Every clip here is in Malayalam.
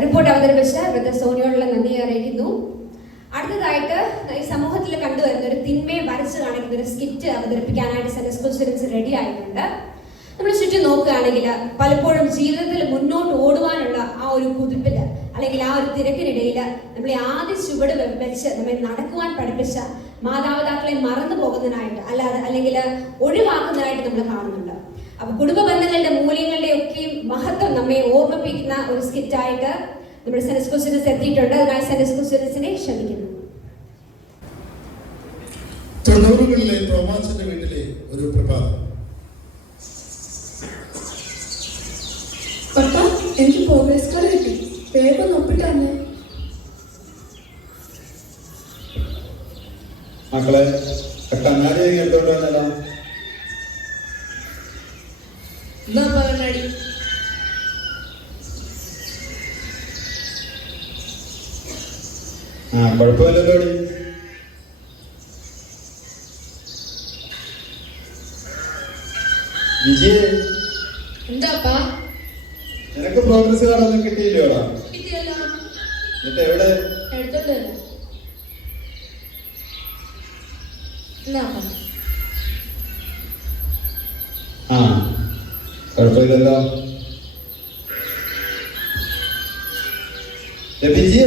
റിപ്പോർട്ട് അവതരിപ്പിച്ച ബ്രദർ സോണിയോടുള്ള നന്ദി അറിയിക്കുന്നു. അടുത്തതായിട്ട് ഈ സമൂഹത്തിൽ കണ്ടുവരുന്ന ഒരു തിന്മയെ വരച്ച് കാണിക്കുന്ന ഒരു സ്കിറ്റ് അവതരിപ്പിക്കാനായിട്ട് സൺഡേ സ്കൂൾ സ്റ്റുഡൻസ് റെഡി ആയിട്ടുണ്ട്. നമ്മൾ ചുറ്റും നോക്കുകയാണെങ്കിൽ പലപ്പോഴും ജീവിതത്തിൽ മുന്നോട്ട് ഓടുവാനുള്ള ആ ഒരു കുതിപ്പിൽ അല്ലെങ്കിൽ ആ ഒരു തിരക്കിനിടയിൽ നമ്മളെ ആദ്യ ചുവട് വെച്ച് നമ്മെ നടക്കുവാൻ പഠിപ്പിച്ച മാതാപിതാക്കളെ മറന്നു പോകുന്നതിനായിട്ട് അല്ലെങ്കിൽ ഒഴിവാക്കുന്നതിനായിട്ട് നമ്മൾ കാണുന്നുണ്ട്. അപ്പൊ കുടുംബ ബന്ധങ്ങളുടെ മൂല്യങ്ങളുടെ ഒക്കെയും മഹത്വം നമ്മെ ഓർമ്മിപ്പിക്കുന്ന ഒരു സ്കിറ്റായിട്ട് നമ്മുടെ സൺഡേ സ്കൂൾ സ്റ്റുഡൻസ് എത്തിയിട്ടുണ്ട്. അതിനായി സൺഡേ സ്കൂൾ സ്റ്റുഡൻസിനെ ക്ഷണിക്കുന്നു. തൊണ്ണൂറുകളിലെ തോമാസിന്റെ വീട്ടിലെ ഒരു പ്രഭാതം. പപ്പ, എനിക്ക് പ്രോഗ്രസ് കാർഡ് കിട്ടി. വേഗം ഒപ്പിട്ടാണ്. മക്കളെ കണ്ണാടി എടുത്തോണ്ട് വന്നല്ലോ. കണ്ണാടി കുഴപ്പമില്ലല്ലോ. വിജയ്, എന്താപ്പാ? നിനക്ക് പ്രോഗ്രസ് കാർഡൊന്നും കിട്ടിയില്ലോടാ? കിട്ടിയല്ലോ. എന്നിട്ട് എവിടെ? എടുത്തോണ്ടല്ലോ. കുഴപ്പമില്ലല്ലോ. വിജയ്,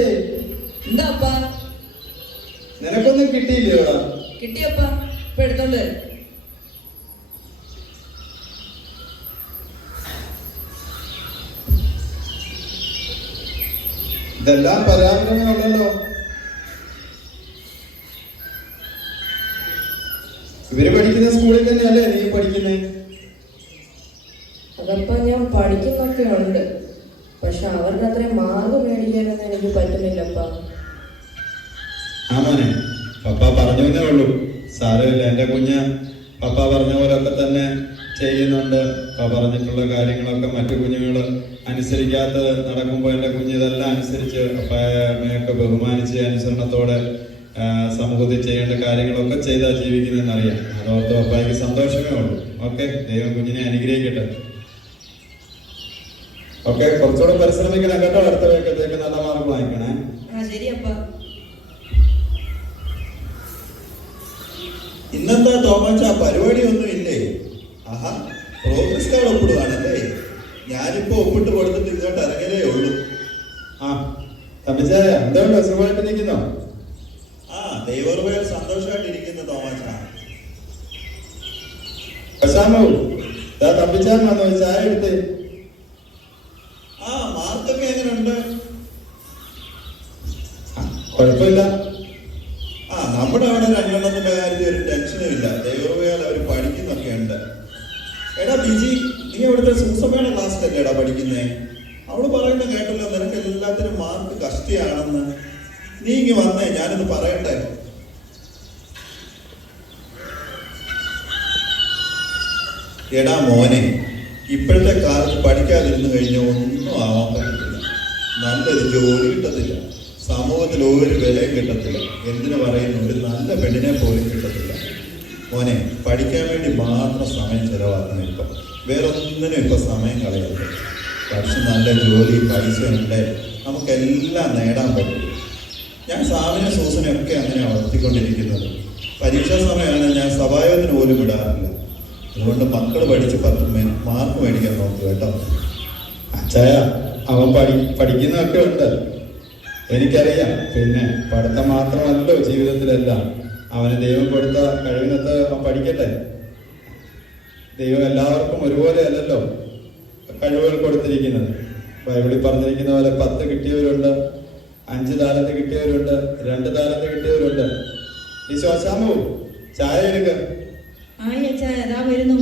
എന്താപ്പാ? നിനക്കൊന്നും കിട്ടിയില്ലോടാ? കിട്ടിയപ്പാ, ഇപ്പൊ എടുത്തോണ്ട് വരും. ഇതെല്ലാം പരാമർശമേ ഉള്ളല്ലോ. ഇവര് പഠിക്കുന്ന സ്കൂളിൽ തന്നെയല്ലേ നീ പഠിക്കുന്നേ? അതപ്പോ ഞാൻ പഠിക്കുന്നൊക്കെ ഉണ്ട്, പക്ഷെ അവരുടെ അത്രയും മാർക്ക് മേടിക്കാനൊന്നും എനിക്ക് പറ്റുന്നില്ലപ്പ. ആ മോനെ, പപ്പ പറഞ്ഞേ ഉള്ളൂ. സാരമില്ല, എന്റെ കുഞ്ഞ് പപ്പ പറഞ്ഞ പോലൊക്കെ തന്നെ ചെയ്യുന്നുണ്ട്. പപ്പ പറഞ്ഞിട്ടുള്ള കാര്യങ്ങളൊക്കെ മറ്റു കുഞ്ഞുങ്ങൾ അനുസരിക്കാത്ത നടക്കുമ്പോൾ എൻ്റെ കുഞ്ഞ് ഇതെല്ലാം അനുസരിച്ച് പപ്പയൊക്കെ ബഹുമാനിച്ച് അനുസരണത്തോടെ സമൂഹത്തിൽ ചെയ്യേണ്ട കാര്യങ്ങളൊക്കെ ചെയ്താൽ ജീവിക്കുന്നതെന്ന് അറിയാം. അതോർത്ത് പപ്പായ്ക്ക് സന്തോഷമേ ഉള്ളൂ. ഓക്കെ, ദൈവം കുഞ്ഞിനെ അനുഗ്രഹിക്കട്ടെ. ഓക്കെ, കുറച്ചുകൂടെ പരിശ്രമിക്കണം കേട്ടോ. അടുത്ത വേക്കത്തേക്ക് നല്ല മാർക്ക് വാങ്ങിക്കണേ. ശരിയപ്പാ. ഇന്നെന്താ തോമാച്ച പരിപാടി ഒന്നും ഇല്ലേ? ആഹാ, പ്രോഗ്രസ് കാർഡ് ഒപ്പിടുവാണല്ലേ? ഞാനിപ്പോ ഒപ്പിട്ട് കൊടുത്തിട്ട് ഇങ്ങോട്ട് ഇറങ്ങലേ ഉള്ളൂ. ആ തമ്പിച്ചായ, എന്തുകൊണ്ട് സുഖമായിട്ടിരിക്കുന്നോ? ആ, ദൈവകൃപയിൽ സന്തോഷമായിട്ടിരിക്കുന്നു തോമാച്ച. തമ്പിച്ചാൻ വന്നോ, ചായ എടുത്ത്. ആ, മാർക്കൊക്കെ എങ്ങനെയുണ്ട്? കുഴപ്പമില്ല. ആ, നമ്മുടെ അവിടെ രണ്ടെണ്ണത്തിന്റെ കാര്യത്തിൽ ഒരു ടെൻഷനും ഇല്ല. ദൈവകൃപയാൽ അവർ പഠിക്കുന്നൊക്കെ ഉണ്ട്. എടാ ബിജി, നീ അവിടുത്തെ സുസഭയുടെ ക്ലാസ്സിലല്ലേടാ പഠിക്കുന്നേ? അവള് പറയുന്ന കേട്ടല്ലോ, നിനക്ക് എല്ലാത്തിനും മാർക്ക് കഷ്ടിയാണെന്ന്. നീ ഇങ്ങ് വന്നേ, ഞാനിത് പറയട്ടെ. എടാ മോനെ, ഇപ്പോഴത്തെ കാലത്ത് പഠിക്കാതിരുന്നു കഴിഞ്ഞാൽ ഒന്നും ആവാൻ പറ്റത്തില്ല. നല്ലൊരു ജോലി കിട്ടത്തില്ല, സമൂഹത്തിൽ ഒരു വിലയും കിട്ടത്തില്ല. എന്തിനു പറയുന്നു, ഒരു നല്ല പെണ്ണിനെ പോലും കിട്ടത്തില്ല. മോനെ, പഠിക്കാൻ വേണ്ടി മാത്രം സമയം ചെലവാക്കണം. ഇപ്പം വേറെ ഒന്നിനും ഇപ്പം സമയം കളയരുത്. പഠിച്ച് നല്ല ജോലി, പൈസ ഉണ്ട്, നമുക്കെല്ലാം നേടാൻ പറ്റും. ഞാൻ സാമിനെ സൂസനെയൊക്കെ അങ്ങനെയാണ് വളർത്തിക്കൊണ്ടിരിക്കുന്നത്. പരീക്ഷാ സമയമാണ്, ഞാൻ സഭായോഗത്തിന് പോലും വിടാറില്ല. അതുകൊണ്ട് മക്കൾ പഠിച്ച് 10 മാർക്ക് മേടിക്കാൻ നോക്കുക കേട്ടോ. അച്ഛായ, അവൻ പഠിക്കുന്നതൊക്കെ ഉണ്ട്, എനിക്കറിയാം. പിന്നെ പഠിത്തം മാത്രമല്ലോ ജീവിതത്തിലെല്ലാം. അവന് ദൈവം കൊടുത്ത കഴിവിനകത്ത് അവൻ പഠിക്കട്ടെ. ദൈവം എല്ലാവർക്കും ഒരുപോലെ അല്ലല്ലോ കഴിവുകൾ കൊടുത്തിരിക്കുന്നത്. ബൈബിളിൽ പറഞ്ഞിരിക്കുന്ന പോലെ 10 കിട്ടിയവരുണ്ട്, 5 താലത്ത് കിട്ടിയവരുണ്ട്, 2 താലത്ത് കിട്ടിയവരുണ്ട്. ഈ ശോശാമോ, ചായ എടുക്ക. ചായ അതാ വരുന്നു.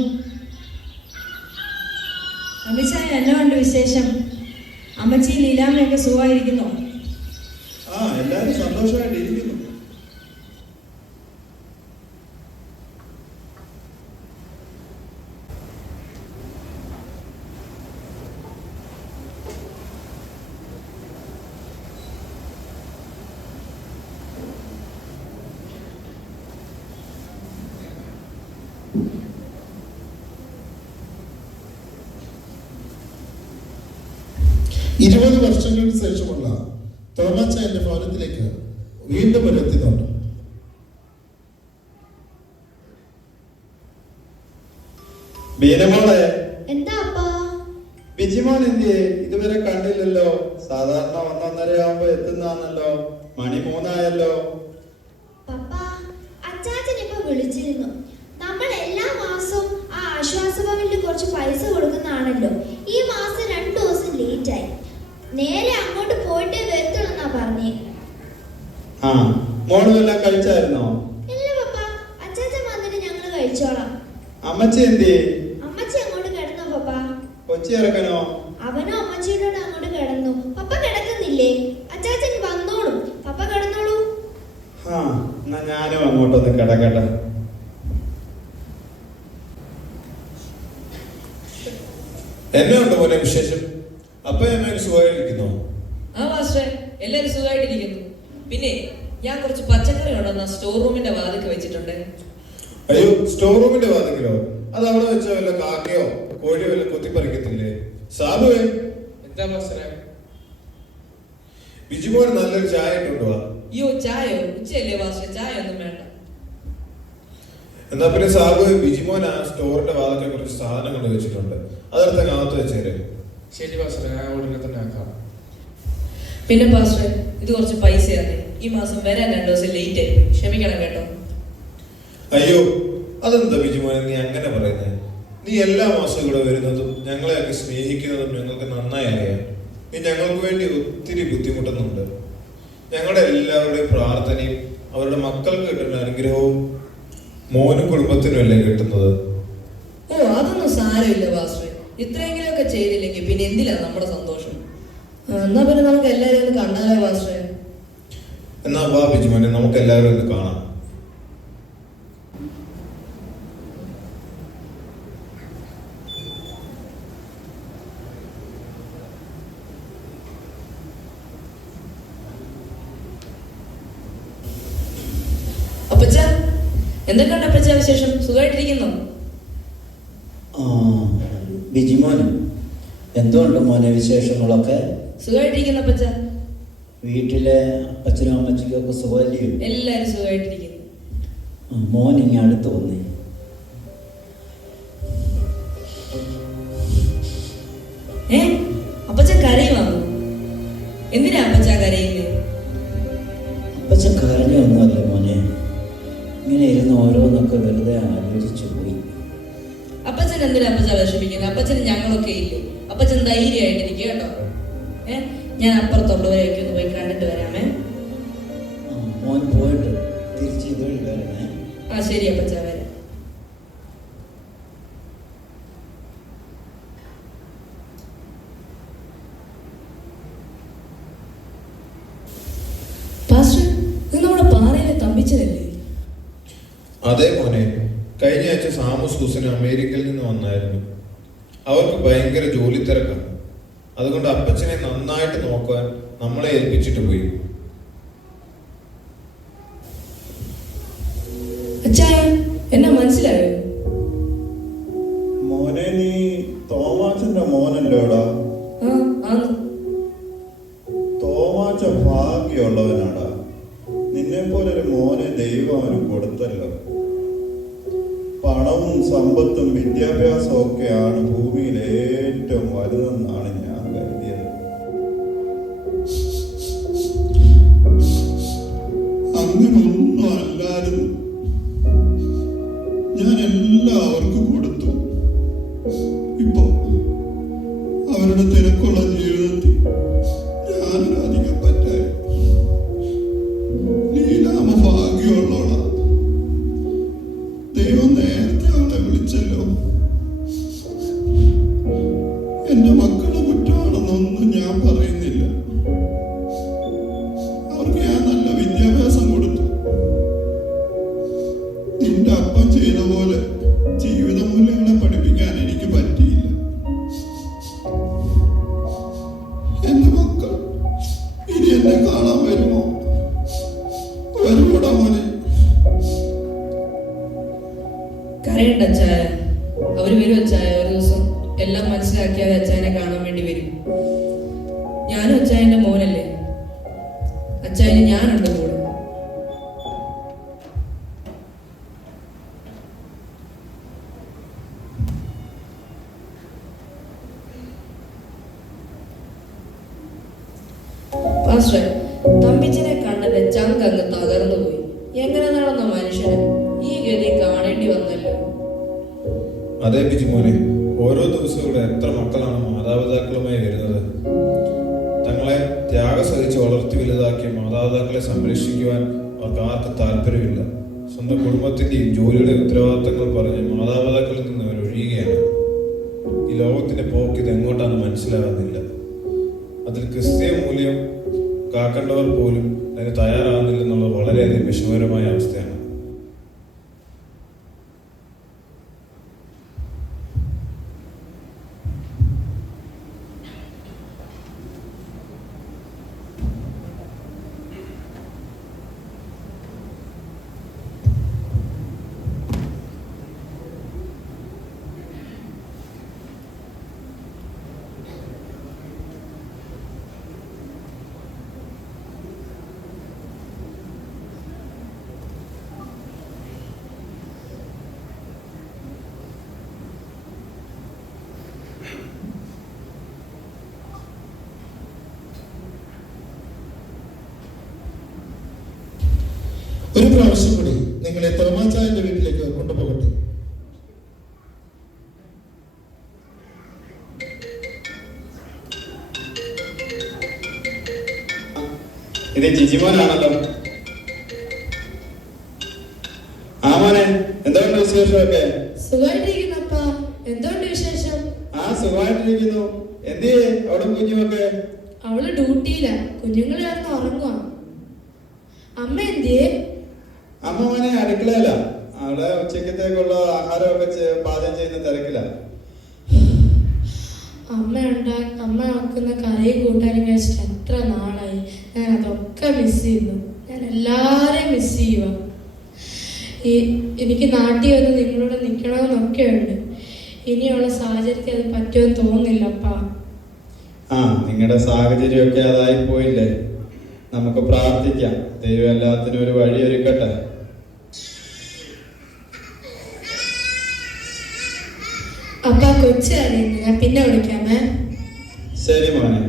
അമ്മച്ചായ, എന്നാണ്ട് വിശേഷം? അമ്മച്ചി ലീലാമ്മയൊക്കെ സുഖമായിരിക്കുന്നോ? ആ, എല്ലാവരും സന്തോഷമായിട്ടിരിക്കുന്നു. 20 വർഷങ്ങൾക്ക് ശേഷമുള്ള തോമാച്ചായന്റെ ഭവനത്തിലേക്ക് വീണ്ടും ഒരു എത്തുന്നുണ്ട്. ബീനമോളെ, എന്താ അപ്പാ? ബിജിമോൻ എന്തിയെ ഇതുവരെ കണ്ടില്ലല്ലോ? സാധാരണ 1:30 ആവുമ്പോ എത്തുന്നാണല്ലോ. മണി 3 ആയല്ലോ. പപ്പ, അച്ചാച്ചൻ ഇപ്പൊ വിളിച്ചിരുന്നു. നമ്മൾ എല്ലാ മാസവും ആ ആശ്വാസഭവനിൽ കുറച്ച് പൈസ കൊടുക്കുന്നതാണല്ലോ. ഈ മാസം 2 ദിവസം ലേറ്റ് ആയി. നേരെ അങ്ങോട്ട് പോയിട്ടേ വരത്തുള്ളൂന്നാ പറഞ്ഞേ. ആ, മോളും എല്ലാം കഴിച്ചായിരുന്നോ? ഇല്ല പപ്പ, അച്ചാച്ചൻ വന്നിട്ട് ഞങ്ങൾ കഴിച്ചോളാം. അമ്മച്ചി എന്തിയെ? അമ്മച്ചി അങ്ങോട്ട് കിടന്നോ പപ്പ? കൊച്ചി ഇറക്കനോ? അവനും അമ്മച്ചിയോട് അങ്ങോട്ട് കിടന്നു. പപ്പ കിടക്കുന്നില്ലേ? അച്ചാച്ചൻ വന്നോളും. പപ്പ കിടന്നോളൂ. ആ, എന്നാ ഞാനും അങ്ങോട്ടൊന്ന് കിടക്കട്ടെ. എന്നെ ഉണ്ട് പോലെ വിശേഷം? അപ്പൊ എന്നെ സുഖമായിരിക്കുന്നു. ആ മാസ്റ്ററെ, എല്ലാരും സുഖമായിട്ടിരിക്കുന്നു. പിന്നെ ഞാൻ കുറച്ച് പച്ചക്കറി ഉണ്ടെന്ന സ്റ്റോർ റൂമിന്റെ വാതിൽക്ക് വെച്ചിട്ടുണ്ട്. അയ്യോ, സ്റ്റോർ റൂമിന്റെ വാതിക്കലോ? അത് അവിടെ വെച്ച വല്ല കാക്കയോ കോഴിയോ വല്ല കുത്തിപ്പറിക്കത്തില്ലേ? സാധുവേ, എന്താ മാസ്റ്ററെ? ബിജിമോൻ നല്ലൊരു ചായ ഇട്ടുണ്ടോ? അയ്യോ, ചായയോ? ഉച്ചയല്ലേ മാസ്റ്ററെ, ചായ ഒന്നും വേണ്ട. എന്നാ പിന്നെ സാബു, ബിജിമോൻ ആ സ്റ്റോറിന്റെ വാതിക്കെ കുറച്ച് സാധനങ്ങൾ വെച്ചിട്ടുണ്ട്, അതെടുത്ത് അകത്ത് വെച്ചേരെ. ശരി മാസ്റ്ററെ, ഞാൻ ഉടനെ തന്നെ ആക്കാം. പിന്നെ മാസ്റ്ററെ, ഇത് കുറച്ച് പൈസയാണ്. ഈ മാസം വരാൻ 2 ദിവസം ലേറ്റ് ആയി, ക്ഷമിക്കണം കേട്ടോ. അയ്യോ, അതെന്താ ബിജിമോനെ നീ അങ്ങനെ പറയുന്നത്? നീ എല്ലാ മാസവും ഇവിടെ വരുന്നതും ഞങ്ങളെയൊക്കെ സ്നേഹിക്കുന്നതും ഞങ്ങൾക്ക് നന്നായി അറിയാം. നീ ഞങ്ങൾക്ക് വേണ്ടി ഒത്തിരി ബുദ്ധിമുട്ടുന്നുണ്ട്. ഞങ്ങളുടെ എല്ലാവരുടെയും പ്രാർത്ഥനയും അവരുടെ മക്കൾക്ക് കിട്ടുന്ന അനുഗ്രഹവും മോനും കുടുംബത്തിനും അല്ലേ കിട്ടുന്നത്? ഓ, അതൊന്നും സാരമില്ല മാസ്റ്ററെ. ഇത്രയെങ്കിലുമൊക്കെ ചെയ്തില്ലെങ്കിൽ പിന്നെ എന്തിനാ നമ്മുടെ സന്തോഷം? എന്നാ പിന്നെ നമുക്ക് എല്ലാവരും ഒന്ന് കണ്ടാലോ മാസ്റ്ററെ? എന്നാ വാ ബിജിമോനെ, നമുക്ക് എല്ലാവരും ഒന്ന് കാണാം. അപ്പച്ച, എന്തൊക്കെയുണ്ട് അപ്പച്ച വിശേഷം? സുഖമായിട്ടിരിക്കുന്നു? ബിജിമോനും എന്തുകൊണ്ട് മോനെ വിശേഷങ്ങളൊക്കെ? സുഖമായിട്ടിരിക്കുന്നു അപ്പച്ച. വീട്ടിലെ അപ്പച്ചനും അമ്മച്ചിക്കും ഒക്കെ സുഖമല്ലയോ? എല്ലാരും സുഖമായിട്ടിരിക്കുന്നു. മോൻ ഇനി അടുത്ത് വന്നേ. അപ്പച്ചൻ കരയുവാണോ? എന്തിനാ അപ്പച്ച കരയുന്നത്? അപ്പച്ചൻ കരഞ്ഞൊന്നുമല്ല മോനെ, ഇങ്ങനെ ഇരുന്ന് ഓരോന്നൊക്കെ വെറുതെ ആലോചിച്ചു പോയി. അപ്പച്ചൻ എന്തിനാ അപ്പച്ച വിഷമിക്കുന്നത്? അപ്പച്ചന് ഞങ്ങളൊക്കെ ഇല്ലേ? അപ്പച്ചൻ ധൈര്യമായിട്ടിരിക്കുക കേട്ടോ. ഞാൻ അപ്പുറത്തുള്ളവരെയൊക്കെ ഒന്ന് പോയി കണ്ടിട്ട് വരാമേ. മോൻ പോയിട്ട് തിരിച്ച് ഇതുവഴി വരണേ. ആ ശരി അപ്പച്ച, വരാം. നമ്മുടെ പാറയിലെ തമ്പിച്ചനല്ലേ? അതെ മോനെ, കഴിഞ്ഞ ആഴ്ച സാമു സൂസന് അമേരിക്കയിൽ നിന്ന് വന്നായിരുന്നു. അവർക്ക് ഭയങ്കര ജോലി തിരക്കാണ്. അതുകൊണ്ട് അപ്പച്ചനെ നന്നായിട്ട് നോക്കാൻ നമ്മളെ ഏൽപ്പിച്ചിട്ട് പോയി. അച്ചായ, എന്നെ മനസ്സിലായോ? മോനെ, നീ തോമാച്ചന്റെ മോനല്ലോടാ? തോമാച്ച ഭാഗ്യമുള്ളവനാടാ. നിന്നെ പോലൊരു മോനെ ദൈവം അവന് കൊടുത്തല്ലോ. പണവും സമ്പത്തും വിദ്യാഭ്യാസവും ഒക്കെയാണ് ഭൂമിയിൽ ഏറ്റവും വലുതെന്നാണ് ഞാൻ കരുതിയത്. അങ്ങനൊന്നും അല്ലായിരുന്നു. ഞാൻ എല്ലാവർക്കും കൊടുത്തു. ഇപ്പൊ അവരുടെ തിരക്കുള്ള ജീവിതത്തിൽ ഞാനൊരധികം പറ്റായി. നീലാമ ഭാഗ്യമുള്ളോളാ. ദൈവം നേരത്തെ അവളെ വിളിച്ചല്ലോ. എന്റെ മക്കളുടെ കുറ്റമാണെന്നൊന്നും ഞാൻ പറയുന്നില്ല. അവർക്ക് ഞാൻ നല്ല വിദ്യാഭ്യാസം കൊടുത്തു. നിന്റെ അപ്പം ചെയ്ത പോലെ ജീവിത മൂല്യങ്ങളെ പഠിപ്പിക്കാൻ എനിക്ക് പറ്റിയില്ല. എന്റെ മക്കൾ ഇനി എന്നെ കാണാൻ വരുമോ? വരുമോടാ മോനെ? കരയണ്ട അച്ചായ, അവര് വരും അച്ചായ. ഒരു ദിവസം എല്ലാം മനസ്സിലാക്കിയാൽ അച്ചായനെ കാണാൻ വേണ്ടി വരും. ഞാനും അച്ചായന്റെ മോനല്ലേ, അച്ചായന് ഞാനുണ്ട് കൂടെ. പാസ്റ്ററെ, തമ്പിച്ചനെ കണ്ണിന്റെ ചങ്ക് അങ്ങ് തകർന്നു പോയി. എങ്ങനെ നടന്ന മനുഷ്യന് ഈ ഗതി കാണേണ്ടി വന്നല്ലോ. അതേ ബിജുമോനെ, ഓരോ ദിവസവും ഇവിടെ എത്ര മക്കളാണ് മാതാപിതാക്കളുമായി വരുന്നത്. തങ്ങളെ ത്യാഗം സഹിച്ച് വളർത്തി വലുതാക്കിയ മാതാപിതാക്കളെ സംരക്ഷിക്കുവാൻ അവർക്ക് ആർക്കും താല്പര്യമില്ല. സ്വന്തം കുടുംബത്തിന്റെയും ജോലിയുടെ ഉത്തരവാദിത്തങ്ങൾ പറഞ്ഞ് മാതാപിതാക്കളിൽ നിന്ന് അവർ ഒഴിയുകയാണ്. ഈ ലോകത്തിന്റെ പോക്ക് ഇത് എങ്ങോട്ടാണെന്ന് മനസ്സിലാകുന്നില്ല. അതിൽ ക്രിസ്തീയ മൂല്യം കാക്കേണ്ടവർ പോലും അതിന് തയ്യാറാകുന്നില്ലെന്നുള്ളത് വളരെയധികം വിഷമകരമായ അവസ്ഥയാണ്. ഒരു പ്രാവശ്യം കൂടി നിങ്ങളെ തോമാച്ചായന്റെ വീട്ടിലേക്ക് കൊണ്ടുപോകട്ടെ. ഇത് ജിജിമോനാണല്ലോ. ആ മോനെ, എന്തുകൊണ്ട് വിശേഷമൊക്കെ? സുഖമായിട്ടിരിക്കുന്നു അപ്പ. എന്തുകൊണ്ട് വിശേഷം? ആ, സുഖമായിട്ടിരിക്കുന്നു. എന്തിയേ അവിടെ കുഞ്ഞുമൊക്കെ? അവള് ഡ്യൂട്ടിയില, കുഞ്ഞുങ്ങൾ കിടന്ന് ഉറങ്ങുക. അമ്മ എന്തിയേ? അമ്മ മോനെ അടുക്കളയല്ല, അവിടെ ഉച്ചക്കത്തേക്കുള്ള ആഹാരമൊക്കെ പാചകം ചെയ്യുന്ന തിരക്കില. അമ്മ വെക്കുന്ന കറിയും കൂട്ടാനും കഴിച്ചിട്ട് എത്ര നാളായി. ഞാൻ അതൊക്കെ മിസ് ചെയ്യുന്നു. ഞാൻ എല്ലാരെയും മിസ് ചെയ്യുക. എനിക്ക് നാട്ടിൽ വന്ന് നിങ്ങളോട് നിൽക്കണമെന്നൊക്കെ ഉണ്ട്. ഇനിയുള്ള സാഹചര്യത്തിൽ അത് പറ്റുമെന്ന് തോന്നുന്നില്ല അപ്പ. ആ, നിങ്ങളുടെ സാഹചര്യമൊക്കെ അതായി പോയില്ലേ. നമുക്ക് പ്രാർത്ഥിക്കാം, ദൈവം എല്ലാത്തിനും ഒരു വഴി ഒരുക്കട്ടെ. അപ്പ കൊച്ചു അറിയുന്നു, ഞാൻ പിന്നെ വിളിക്കാമേ. ശരി മോനെ.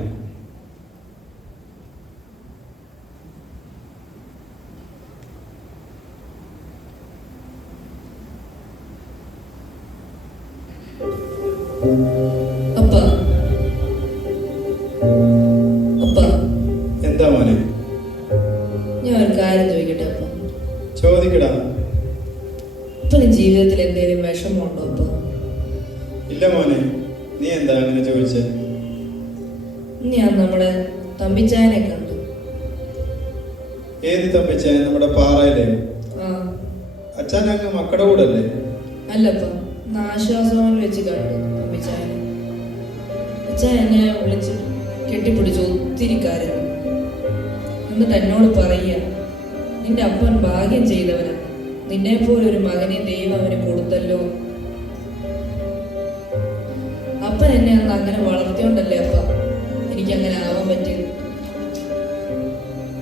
അപ്പ അപ്പ എന്താ മോനെ? ഞാൻ ഒരു കാര്യം ചോദിക്കട്ടെ അപ്പ? ചോദിക്കടാ. അപ്പന് ജീവിതത്തിൽ എന്തെങ്കിലും വിഷമമുണ്ടോ അപ്പ? ഇല്ല മോനെ, നീ എന്താ അങ്ങനെ ചോദിച്ചേ? ഞാൻ നമ്മുടെ തമ്പിച്ചായനെ കണ്ടു. ഏത് തമ്പിച്ചായ? നമ്മുടെ പാറയിലെ? ആ. അച്ഛൻ അങ്ങ് മക്കളുടെ കൂടെ അല്ലേ? അല്ലപ്പ, ആശ്വാസഭവനിൽ വെച്ച് കണ്ടു തമ്പിച്ചായനെ. അച്ഛൻ എന്നെ വിളിച്ച് കെട്ടിപ്പിടിച്ച് ഒത്തിരി കരഞ്ഞു. എന്നിട്ട് എന്നോട് പറയുക, നിന്റെ അപ്പൻ ഭാഗ്യം ചെയ്തവനാ, നിന്നെ പോലൊരു മകനെ ദൈവം അവന് കൊടുത്തല്ലോ. അപ്പൻ എന്നെ അന്ന് അങ്ങനെ വളർത്തിയോണ്ടല്ലേ അപ്പ എനിക്ക് അങ്ങനെ ആവാൻ പറ്റിയത്.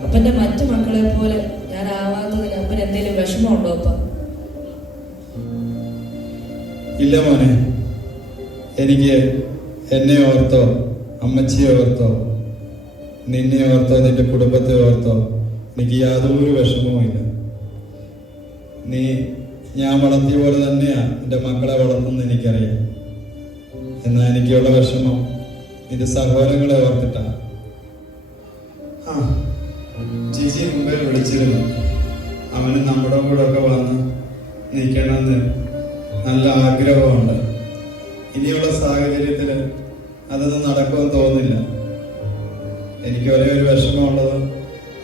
അപ്പന്റെ മറ്റു മക്കളെ പോലെ ഞാൻ ആവാത്തതിന് അപ്പൻ എന്തെങ്കിലും വിഷമമുണ്ടോ അപ്പ? ഇല്ല മോനെ, എനിക്ക് എന്നെ ഓർത്തോ, അമ്മച്ചിയെ ഓർത്തോ, നിന്നെ ഓർത്തോ, നിന്റെ കുടുംബത്തെ ഓർത്തോ എനിക്ക് യാതൊരു വിഷമവും ഇല്ല. നീ ഞാൻ വളർത്തിയ പോലെ തന്നെയാ എൻ്റെ മക്കളെ വളർത്തുന്നത് എനിക്കറിയാം. എന്നാൽ എനിക്കുള്ള വിഷമം നിന്റെ സഹോദരങ്ങളെ ഓർത്തിട്ടാ. ആ, ജിജി മുമ്പേ വിളിച്ചിരുന്നു. അവന് നമ്മുടെ കൂടെ ഒക്കെ വന്ന് നിൽക്കണമെന്ന് നല്ല ആഗ്രഹമുണ്ട്. ഇനിയുള്ള സാഹചര്യത്തിൽ അതൊന്നും നടക്കുമെന്ന് തോന്നുന്നില്ല. എനിക്ക് ഒരേ ഒരു വിഷമമുള്ളത്,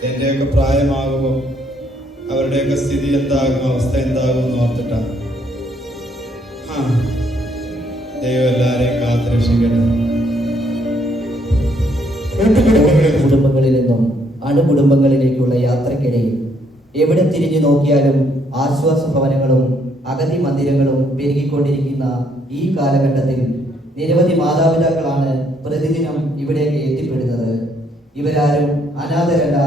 എൻ്റെയൊക്കെ പ്രായമാകുമ്പോൾ അവരുടെയൊക്കെ സ്ഥിതി എന്താകും, അവസ്ഥ എന്താകും എന്ന് ഓർത്തിട്ടാണ്. ആ, ദൈവം എല്ലാവരെയും കാത്തുരക്ഷിക്കട്ടെ. കുടുംബങ്ങളിൽ നിന്നും അണുകുടുംബങ്ങളിലേക്കുള്ള യാത്രക്കിടയിൽ എവിടെ തിരിഞ്ഞു നോക്കിയാലും ആശ്വാസ ഭവനങ്ങളും അഗതി മന്ദിരങ്ങളും പെരുകിക്കൊണ്ടിരിക്കുന്ന ഈ കാലഘട്ടത്തിൽ നിരവധി മാതാപിതാക്കളാണ് പ്രതിദിനം ഇവിടേക്ക് എത്തിപ്പെടുന്നത്. ഇവരാരും അനാഥരല്ല.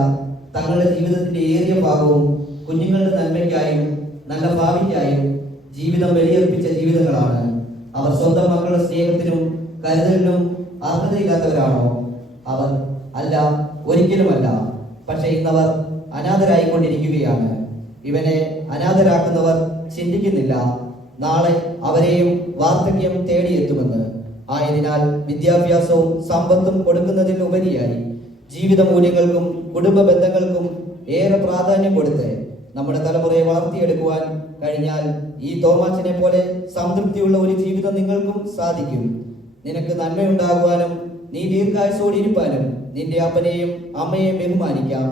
തങ്ങളുടെ ജീവിതത്തിന്റെ ഏറിയ ഭാഗവും കുഞ്ഞുങ്ങളുടെ നന്മയ്ക്കായും നല്ല ഭാവിക്കായും ജീവിതം ബലിയർപ്പിച്ച ജീവിതങ്ങളാണ്. അവർ സ്വന്തം മക്കളുടെ സ്നേഹത്തിനും കരുതലിനും അർഹതയില്ലാത്തവരാണോ? അവർ അല്ല, ഒരിക്കലുമല്ല. പക്ഷെ ഇന്നവർ അനാഥരായിക്കൊണ്ടിരിക്കുകയാണ്. ഇവനെ അനാഥരാക്കുന്നവർ ചിന്തിക്കുന്നില്ല നാളെ അവരെയും വാർദ്ധക്യം തേടിയെത്തുമെന്ന്. ആയതിനാൽ വിദ്യാഭ്യാസവും സമ്പത്തും കൊടുക്കുന്നതിൽ ഉപരിയായി ജീവിത മൂല്യങ്ങൾക്കും കുടുംബ ബന്ധങ്ങൾക്കും ഏറെ പ്രാധാന്യം കൊടുത്ത് നമ്മുടെ തലമുറയെ വളർത്തിയെടുക്കുവാൻ കഴിഞ്ഞാൽ ഈ തോമാച്ചനെ പോലെ സംതൃപ്തിയുള്ള ഒരു ജീവിതം നിങ്ങൾക്കും സാധിക്കും. നിനക്ക് നന്മയുണ്ടാകുവാനും നീ ദീർഘായുസോടിരിപ്പാനും നിന്റെ അപ്പനെയും അമ്മയെയും ബഹുമാനിക്കാം.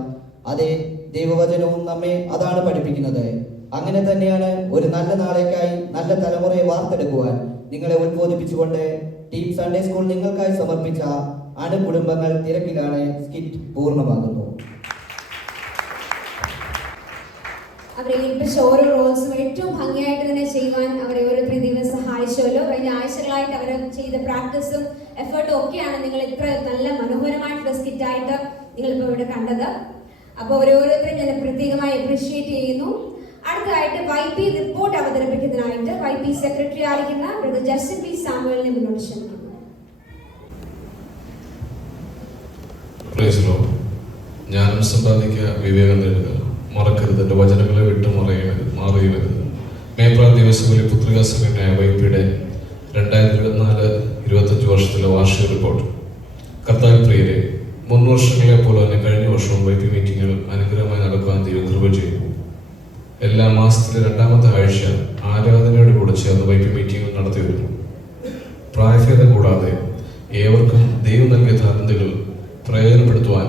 അതെ, ദൈവവചനവും നമ്മെ അതാണ് പഠിപ്പിക്കുന്നത്. അങ്ങനെ തന്നെയാണ് ഒരു നല്ല നാളേക്കായി നല്ല തലമുറയെ വാർത്തെടുക്കുവാൻ നിങ്ങളെ ഉത്ബോധിപ്പിച്ചുകൊണ്ട് ടീം സൺഡേ സ്കൂൾ നിങ്ങൾക്കായി സമർപ്പിച്ച അണുകുടുംബങ്ങൾ തിരക്കിലാണ് സ്കിറ്റ് പൂർണ്ണമാകുന്നു. അവരെ ഏൽപ്പിച്ച ഓരോ റോൾസും ഏറ്റവും ഭംഗിയായിട്ട് തന്നെ ചെയ്യുവാൻ അവരെ ഓരോരുത്തരും ദൈവം സഹായിച്ചുവല്ലോ. കഴിഞ്ഞ ആഴ്ചകളായിട്ട് അവർ ചെയ്ത പ്രാക്ടീസും എഫേർട്ടും ഒക്കെയാണ് നിങ്ങൾ ഇത്ര നല്ല മനോഹരമായിട്ടുള്ള സ്കിറ്റായിട്ട് നിങ്ങളിപ്പോൾ ഇവിടെ കണ്ടത്. അപ്പോൾ ഓരോരുത്തരും ഞാൻ പ്രത്യേകമായി അപ്രീഷിയേറ്റ് ചെയ്യുന്നു. അടുത്തതായിട്ട് YP റിപ്പോർട്ട് അവതരിപ്പിക്കുന്നതിനായിട്ട് YP സെക്രട്ടറി ആയിരിക്കുന്ന ബ്രദർ ജസ്റ്റിൻ പി സാമുവലിനെ മുന്നോട്ട് ക്ഷണിക്കുന്നു. ജ്ഞാനം സമ്പാദിക്കുക, വിവേകം നേടുക, മറക്കരുത്, എൻ്റെ വചനങ്ങളെ വിട്ട് മാറിയരുത്. മേപ്രാൽ ദിവസങ്ങളിലെ പുത്രികാ സംഘടനയായ YPയുടെ 2024-25 വർഷത്തിലെ വാർഷിക റിപ്പോർട്ട്. കർത്താവിൽ പ്രിയരെ, മുൻ വർഷങ്ങളെ പോലെ തന്നെ കഴിഞ്ഞ വർഷവും YP മീറ്റിങ്ങുകൾ അനുഗ്രഹമായി നടക്കുവാൻ ദൈവം കൃപ ചെയ്തു. എല്ലാ മാസത്തിലെ 2ാമത്തെ ആഴ്ച ആരാധനയോട് കൂടെ ചേർന്ന് YP മീറ്റിങ്ങുകൾ നടത്തി വരുന്നു. പ്രായഭേദം കൂടാതെ ഏവർക്കും ദൈവം നൽകിയ താലന്തുകൾ പ്രയോജനപ്പെടുത്തുവാൻ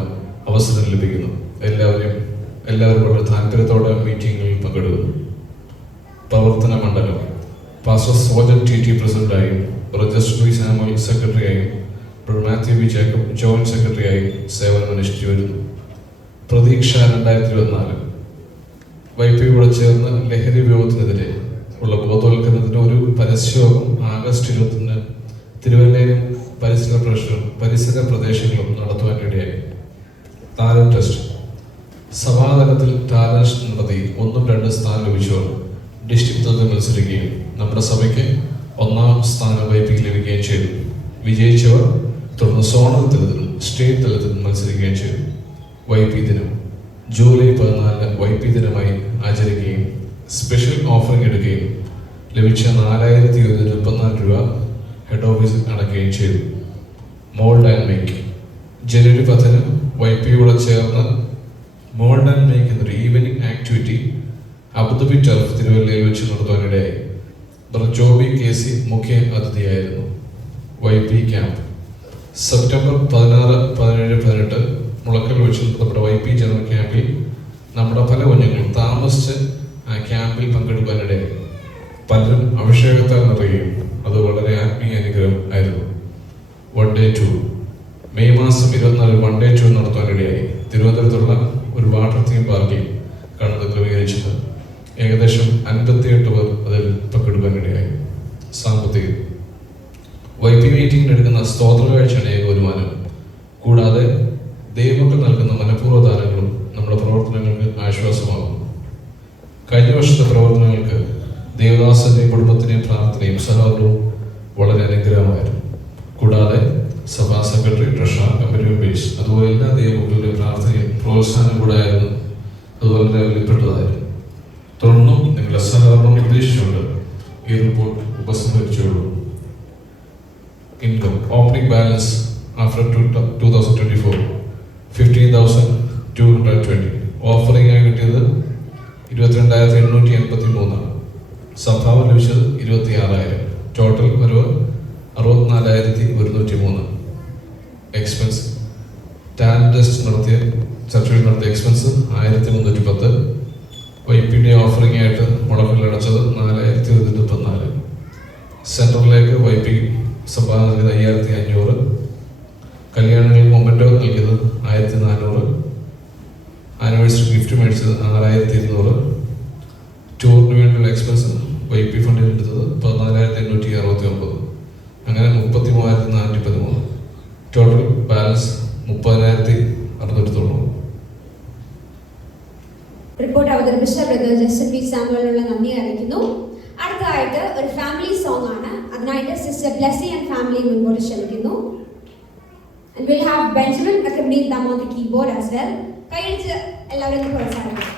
അവസരം ലഭിക്കുന്നു. എല്ലാവരും വളരെ താല്പര്യത്തോടെ മീറ്റിങ്ങുകളിൽ പങ്കെടുക്കുന്നു. പ്രവർത്തന മണ്ഡലം പാസ്റ്റർ സോജൻ TT പ്രസിഡന്റായും ജസ്റ്റിൻ പി സാമുവൽ സെക്രട്ടറിയായും മാത്യു വി ജേക്കബ് ജോയിന്റ് സെക്രട്ടറിയായും സേവനമനുഷ്ഠിച്ചു വരുന്നു. പ്രതീക്ഷ 2024 YPയോട് ചേർന്ന് ലഹരി ഉപയോഗത്തിനെതിരെ ഉള്ള ബോധവൽക്കരണത്തിന് ഒരു പരസ്യയോഗം ആഗസ്റ്റ് 20 തിരുവല്ലയിലും പരിസര പ്രദേശങ്ങളിലും നടത്തുവാനിടയായി. ടാലന്റ് ടെസ്റ്റ് സഭാതലത്തിൽ ടാലന്റ് നടത്തി 1-2 സ്ഥാനം ലഭിച്ചവർ ഡിസ്ട്രിക്ട് തലത്തിൽ മത്സരിക്കുകയും നമ്മുടെ സഭയ്ക്ക് 1ാം സ്ഥാനം YPക്ക് ലഭിക്കുകയും ചെയ്തു. വിജയിച്ചവർ തുടർന്ന് സോണൽ തലത്തിലും സ്റ്റേറ്റ് തലത്തിലും മത്സരിക്കുകയും ചെയ്തു. YP ദിനം ജൂലൈ 14 YP ദിനമായി ആചരിക്കുകയും സ്പെഷ്യൽ ഓഫറിംഗ് എടുക്കുകയും ലഭിച്ച 4,234 രൂപ ഹെഡ് ഓഫീസിൽ അടയ്ക്കുകയും ചെയ്തു. മോൾഡ് ആൻഡ് മേക്ക് ജനുവരി 10 YPയോട് ചേർന്ന് മോൾഡ് ആൻഡ് മേക്ക് എന്നൊരു ഈവനിങ് ആക്ടിവിറ്റി അബുദാബി ടർഫ് തിരുവല്ലയിൽ വെച്ച് നടത്തുവാനിടയായി. ജോബി KC മുഖ്യ അതിഥിയായിരുന്നു. YP ക്യാമ്പ് സെപ്റ്റംബർ 16, 17, 18 മുളക്കൽ വെച്ച് നമ്മുടെ YP ജനറൽ ക്യാമ്പിൽ നമ്മുടെ പല കുഞ്ഞുങ്ങളും താമസിച്ച് ആ ക്യാമ്പിൽ പങ്കെടുക്കാനിടയായി. പലരും അഭിഷേകത്താൽ നിറയുകയും അത് വളരെ ആത്മീയ അനുഗ്രഹം ആയിരുന്നു. 1 Day Tour മെയ് മാസം 24 1 Day Tour നടത്താനിടയായി. തിരുവനന്തപുരത്തുള്ള ഒരു വാട്ടർ തീം പാർക്കിൽ കണ്ടത് ക്രമീകരിച്ചത്. ഏകദേശം 58 പേർ അതിൽ പങ്കെടുക്കാനിടയായി. സാമ്പത്തികം YP മീറ്റിംഗിൽ എടുക്കുന്ന സ്തോത്ര കാഴ്ചയാണ് ഏക വരുമാനം. കൂടാതെ ദൈവമക്കൾ നൽകുന്ന മനഃപൂർവ്വ ദാനങ്ങളും നമ്മുടെ പ്രവർത്തനങ്ങൾക്ക് ആശ്വാസമാകും. കഴിഞ്ഞ വർഷത്തെ പ്രവർത്തനങ്ങൾക്ക് ദേവദാസന്റെയും കുടുംബത്തിന്റെയും പ്രാർത്ഥനയും സഹകരണവും വളരെ അനുഗ്രഹമായിരുന്നു. കൂടാതെ സഭാ സെക്രട്ടറി, ട്രഷറർ, കമ്മിറ്റി മെമ്പേഴ്സ് അതുപോലെ എല്ലാ ദൈവമക്കളുടെയും പ്രാർത്ഥനയും പ്രോത്സാഹനം കൂടായിരുന്നു. അത് വളരെ വിലപ്പെട്ടതായിരുന്നു. തുടർന്നും നിങ്ങളുടെ സഹകരണം പ്രതീക്ഷിച്ചുകൊണ്ട് ഈ റിപ്പോർട്ട് ഉപസംഹരിച്ചുള്ളൂ. Income opening balance after 2024 15,220. Offering ആയി കിട്ടിയത് 22,883. സംഭാവന ലഭിച്ചത് 26,000. ടോട്ടൽ വരവ് 64,103. എക്സ്പെൻസ് ടാലന്റ് ടെസ്റ്റ് നടത്തിയ സർട്ടിഫിക്കറ്റ് നടത്തിയ എക്സ്പെൻസ് 1,310. YPയുടെ ഓഫറിംഗ് ആയിട്ട് മുടക്കിൽ അടച്ചത് 4,134. സെൻട്രലിലേക്ക് YP സംഭാവന നൽകിയത് 5,500. കല്യാണങ്ങൾക്ക് മൊമെന്റോ നൽകിയത് 1,400. ആനിവേഴ്സറി ഗിഫ്റ്റ് മേടിച്ചത് 6,200. ടൂറിന് വേണ്ടിയുള്ള എക്സ്പെൻസ് YP ഫണ്ടിൽ എടുത്തത് 14,869. അങ്ങനെ 33,413. ടോട്ടൽ ബാലൻസ് 30,000 അവതരിപ്പിച്ച ബ്രദർ ജസ്റ്റിൻ പി സാമുവലിനുള്ള നന്ദി അറിയിക്കുന്നു. അടുത്തതായിട്ട് ഒരു ഫാമിലി സോങ് ആണ്. അതിനായിട്ട് സിസ്റ്റർ ബ്ലെസ്സി ആൻഡ് ഫാമിലി മുൻപോട്ട് ക്ഷണിക്കുന്നു. And we'll have Benjamin accompany them on the keyboard as well. കൈയടിച്ച് എല്ലാവരും പ്രോത്സാഹിപ്പിക്കും.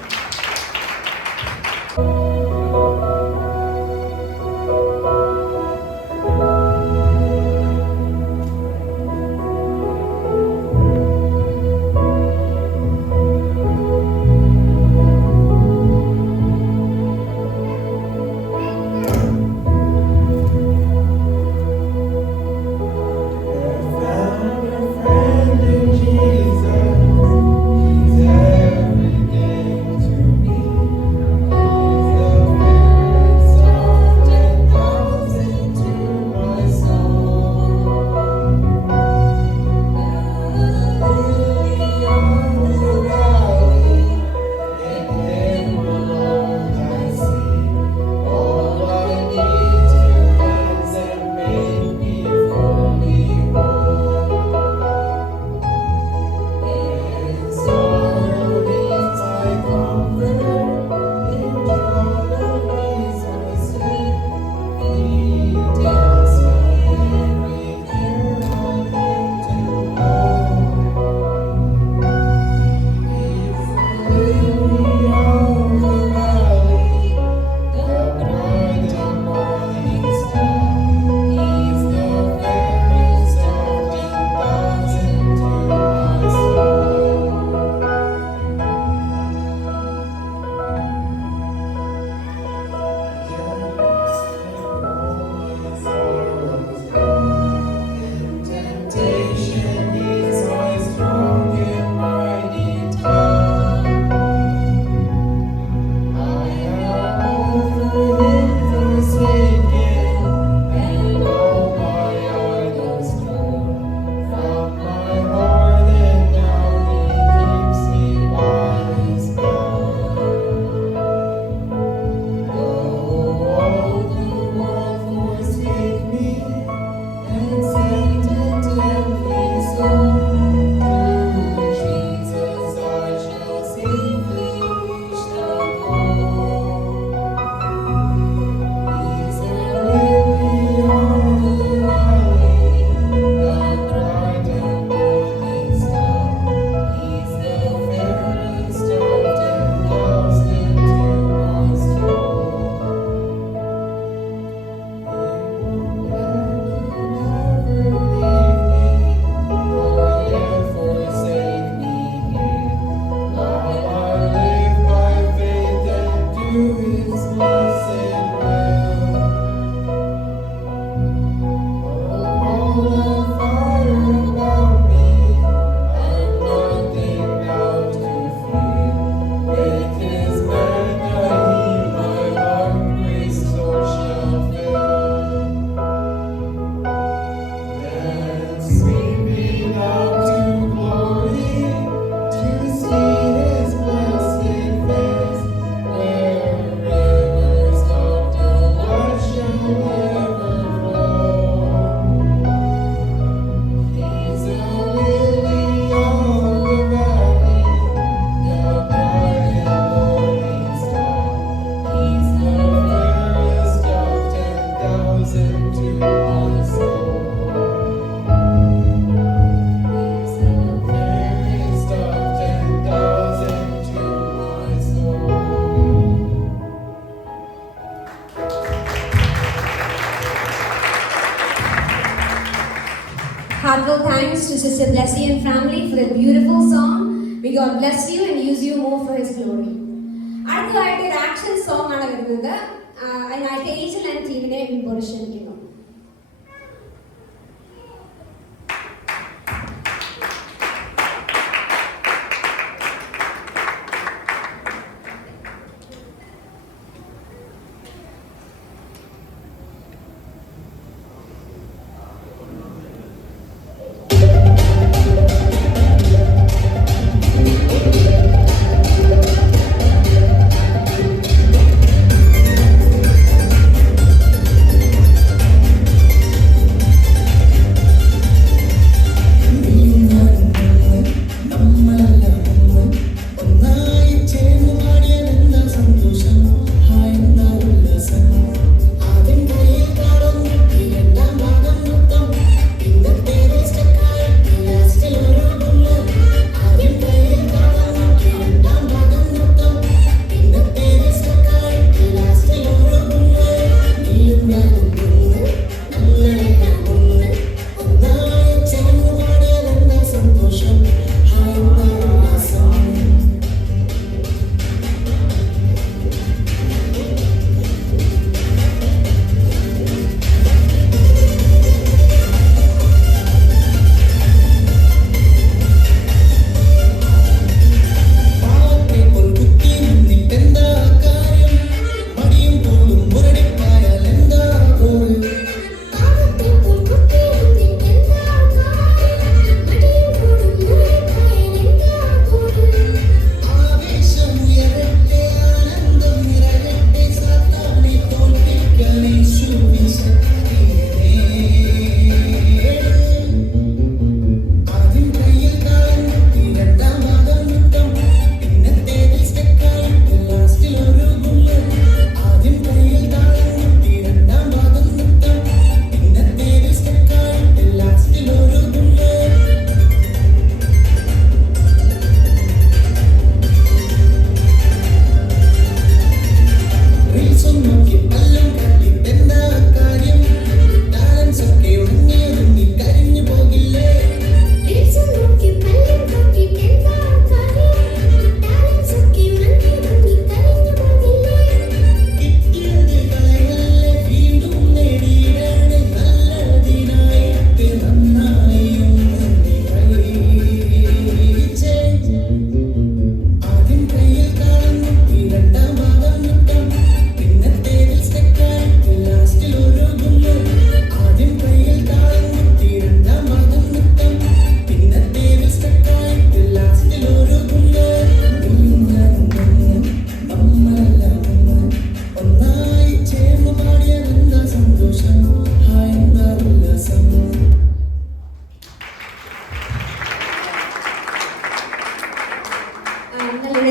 Heartfelt thanks to Sister Blessy and family for a beautiful song. May God bless you and use you more for His glory. അടുത്തതായിട്ട് ഒരു ആക്ഷൻ സോങ് ആണ് വരുന്നത്. അതിനായിട്ട് ഏഞ്ചൽ ആൻഡ് ടീമിനെ മുൻപോട്ട് ക്ഷണിക്കുന്നു.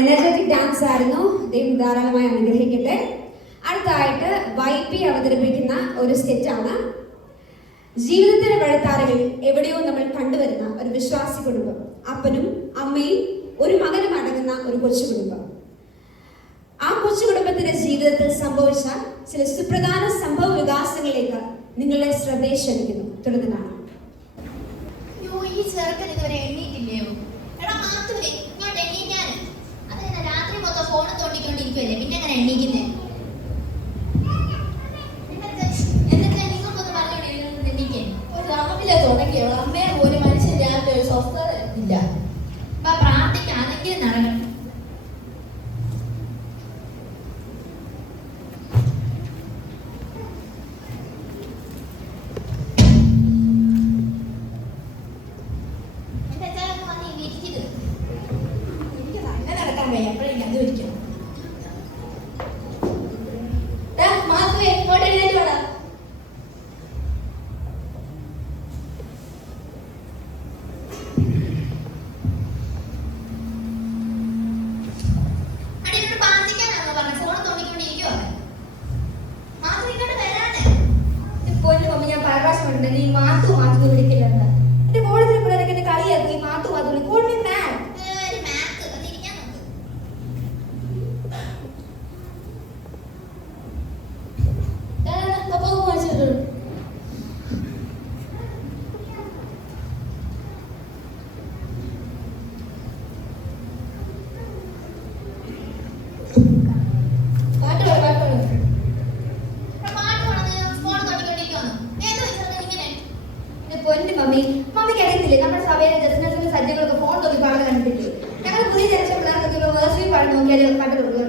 എനർജറ്റിക് ഡാൻസ് ആയിരുന്നു. ദൈവം ധാരാളമായി അനുഗ്രഹിക്കട്ടെ. അടുത്തായിട്ട് YP അവതരിപ്പിക്കുന്ന ഒരു സ്കെച്ചാണ്. ജീവിതത്തിലെ വഴിത്താരകൾ എവിടെയോ നമ്മൾ കണ്ടുവരുന്ന ഒരു വിശ്വാസി കുടുംബം, അപ്പനും അമ്മയും ഒരു മകനും അടങ്ങുന്ന ഒരു കൊച്ചു കുടുംബം. ആ കൊച്ചു കുടുംബത്തിന്റെ ജീവിതത്തിൽ സംഭവിച്ച ചില സുപ്രധാന സംഭവ വികാസങ്ങളിലേക്ക് നിങ്ങളെ ശ്രദ്ധയെ ക്ഷണിക്കുന്നു. തുടർന്നാണ് ഈ ചെറുക്കൻ ഇതുവരെ എണ്ണീട്ടില്ലയോ? എടാ മാത്തൂരെ, ഇങ്ങോട്ട് എണ്ണീക്കാൻ. അതെങ്ങനെ രാത്രി മൊത്തം ഫോണ് തോണ്ടിക്കൊണ്ടിരിക്കുവല്ലേ, പിന്നെ എങ്ങനെ എണ്ണീക്കുന്നേ? എന്നിട്ട് നിങ്ങൾക്കൊന്ന് പറഞ്ഞോണ്ടിരിക്കുന്നു എണ്ണീക്കാൻ. രാവിലെ തുടങ്ങിയ അമ്മയെ പോലും മനുഷ്യൻ രാവിലെ ഒരു സ്വസ്ഥത ഇല്ല. പ്രാർത്ഥിക്കാണെങ്കിൽ നടക്കണം. നീ മാത്തു വിളിക്കില്ലെന്ന് എന്റെ കോളേജിലെ പിള്ളേരൊക്കെ എന്നെ കളിയാക്കും. ഈ മാത്തു കോൾ മീ മാൻ. പൊന്നു മമ്മിക്ക് അറിയത്തില്ലേ, നമ്മുടെ സഭയിലെ ജസ്റ്റിനസിന്റെ സജ്ജകളൊക്കെ ഫോൺ നോക്കി പാടുന്ന കണ്ടിട്ടില്ലേ? ഞങ്ങൾ പുതിയ ജനറേഷൻ പിള്ളേർക്കൊക്കെ ഇപ്പൊ വേഴ്സി പാടി നോക്കിയാൽ പാട്ട് കൊടുക്കും.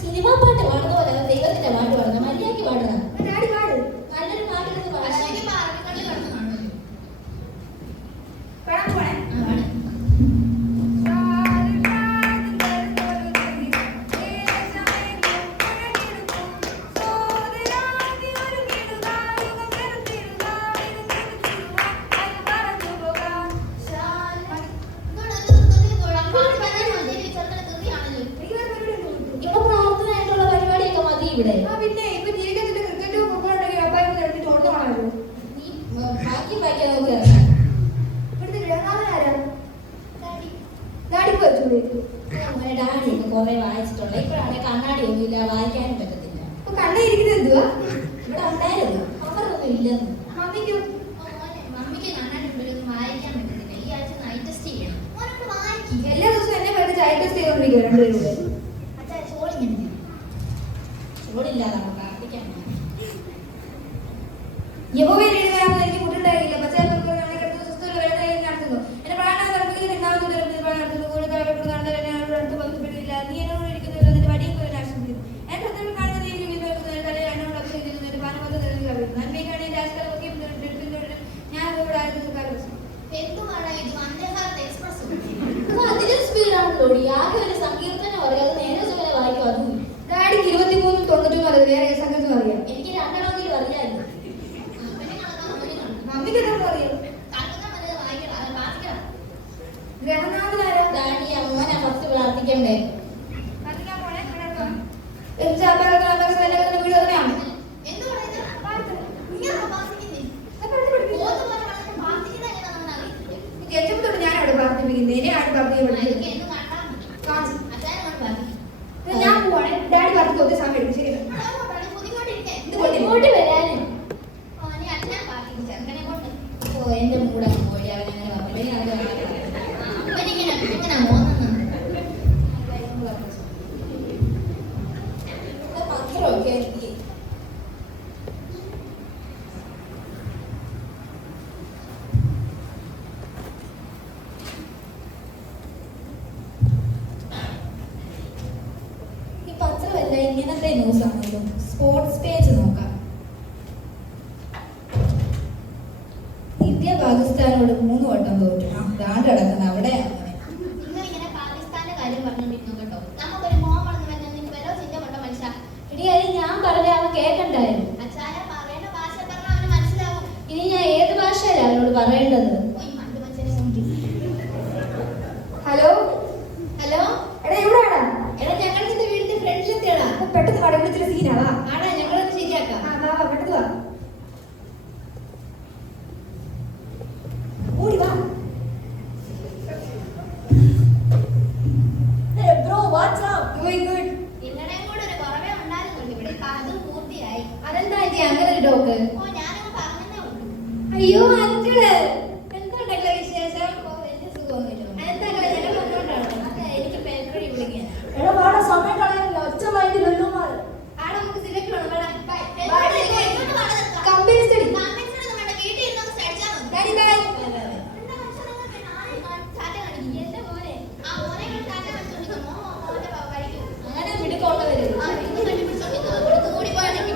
സിനിമ പാട്ട് പാടുന്ന പോലെ ദൈവത്തിന്റെ പാട്ട് പാടുന്ന മര്യാദയ്ക്ക് പാടുന്ന ഡാഡി പാട്. നല്ലൊരു പാട്ട് പാടാൻ ഇവിടെ പിന്നെ ഇപ്പൊ ജീവിതത്തിന്റെ ക്രിക്കറ്റ് ഫുട്ബോൾ ഉണ്ടെങ്കിൽ അപ്പായി എടുത്തിട്ട് ഓടുന്നതാണല്ലോ. നീ ബാക്കി വായിക്കാൻ നോക്കുക. ഇവിടുത്തെ ഗ്രഹനാഥനാരാ? ഡാഡിക്ക് വെച്ചൂടെ? അങ്ങനെ ഡാഡിയൊക്കെ കുറെ വായിച്ചിട്ടുള്ള. ഇപ്പോഴാണെങ്കിൽ കണ്ണാടി ഒന്നുമില്ല, വായിക്കാനും പറ്റത്തില്ല. അപ്പൊ കണ്ണേ ഇരിക്കുന്നത് എന്തുവാ? ഇവിടെ ഉണ്ടായിരുന്നു, അവർക്കൊന്നും ഇല്ലെന്ന്. മമ്മിക്ക് കണ്ണാടി ഉണ്ടെങ്കിൽ വായിക്കാൻ പറ്റത്തില്ല. ഈ ആഴ്ച നൈറ്റ് ടെസ്റ്റ് ചെയ്യണം. എല്ലാ ദിവസവും എന്നെ പറഞ്ഞ് നൈറ്റ് ടെസ്റ്റ് ചെയ്തോണ്ടിരിക്കും രണ്ടുപേരും കൂടെ. അച്ഛാ ചോളിങ്ങനെ ഓടില്ലാതാണ് പ്രാർത്ഥിക്കാൻ. യഹോവയെ എഴുതാമെന്ന് എനിക്ക് മുട്ടുണ്ടായില്ല. പക്ഷേ നടത്തുന്നു എന്നെ പ്രാണ നടത്തുന്നു കൂടുതൽ അടുത്ത് ബന്ധപ്പെട്ടില്ല. നീ എന്നോട് ഇരിക്കുന്നത് അതിന്റെ വടിയും പോലെ ആശ്രമിക്കുന്നു. എന്റെ ഹൃദയം കാണുന്ന എന്നോട് അഭിഷേകിക്കുന്നു. പാനമൊക്കെ തെളിഞ്ഞു നന്മയ്ക്കാണ് എന്റെ ആശ്രമൊക്കെ ഞാൻ ഇവിടെ അതിലും സ്പീഡാണല്ലോ. ആകെ ഒരു സങ്കീർത്തനം അറിയാതെ നേരെ ചുമലെ വായിക്കും. അതും ഡാഡിക്ക് 23-91 അറിയാം. വേറെ സംഗതി അറിയാം. എനിക്ക് രണ്ടെണ്ണമെങ്കിലും അറിയാമായിരുന്നു. മമ്മിക്ക് എത്ര അറിയാം? ഗ്രഹനാഥനാരാ? ഡാഡി അമ്മനെ ഫസ്റ്റ് പ്രാർത്ഥിക്കണ്ടേ? ഞാൻ അവിടെ പ്രാർത്ഥിപ്പിക്കുന്നത്. എന്നെയാണ് പ്രാർത്ഥിക്കുന്നത്. ഞാൻ പോവാണ്. ഡാഡി പറഞ്ഞു ഒത്തിരി സമയം എടുക്കും. ശരി ഇങ്ങോട്ട് വരാനും എന്റെ മൂടെ പോയി അവനങ്ങനെ പത്രമൊക്കെ പത്രമല്ല ഇങ്ങനത്തെ ന്യൂസ് ആണല്ലോ. സ്പോർട്സ് പേജ് നോക്കാം. ഇന്ത്യ പാകിസ്ഥാനോട് 3 വട്ടം തോറ്റു. ദാണ്ട് കിടക്കുന്ന അവിടെയാണ്. ഞാൻ പറഞ്ഞ അവൻ കേൾക്കണ്ടായിരുന്നു. പറയേണ്ടത്. ഹലോ ഹലോ, എടാ എവിടെയാടാ? എടാ ഞങ്ങൾ നിന്റെ വീടിന്റെ ഫ്രണ്ടിലെത്തിയടാ. പെട്ടെന്ന് വാടാ, ഇവിടെ ഇച്ചിരി സീനാടാ. ആടാ, ഞങ്ങളത് ശരിയാക്കാം. വാ പെട്ടെന്ന് വാ. ഓടി വാ. Hey bro, what's up? Doing good. ഇന്നലെയും കൂടെ ഒരു കുറവേ ഉണ്ടായിരുന്നുള്ളൂ ഇവിടെ. ഇപ്പൊ അതും പൂർത്തിയായി. അതെന്താ ഇത് അങ്ങനെ ഒരു ടോക്ക്? ഓ, ഞാനങ്ങ് പറഞ്ഞതേ ഉള്ളൂ. അയ്യോ അങ്കിള്, എന്തുണ്ടല്ലോ വിശേഷം? ഓ, വലിയ സുഖമൊന്നുമില്ല. എന്താ ഞങ്ങൾ വന്നോണ്ടാണ്. അതെ, എനിക്ക് പേപ്പറി വിളിക്കാൻ. എടാ വാടാ, സമയം കളയാനില്ല. ഒച്ച മൈൻഡിലല്ലോ മാറി. ആടെ നമുക്ക് സിലക്ട് വേണം. വേണം. ബൈ. Bye. എങ്ങോട്ട് വേണം? Company study. കാമ്പൻസിനൊന്നും വേണ്ട. വീട്ടിൽ ഇരുന്ന് സംസാരിച്ചാൽ മതി. Daddy, bye. എന്താ മനുഷ്യനൊന്നും വേണ്ട. ആരെയും ടാറ്റ കാണിക്കും. എന്റെ മോനെ. ആ മോനെ കൊണ്ട് ടാറ്റ കാണിച്ചോണ്ടിരിക്കും. മോന്റെ വഴിക്കും. അങ്ങനെ പിടിക്കൊണ്ടവര്. ആ, ഇന്ന് കണ്ടുപിടിച്ചോണ്ടിരിക്കും. ഇവിടുന്ന് കൂടി പോയാണെങ്കിൽ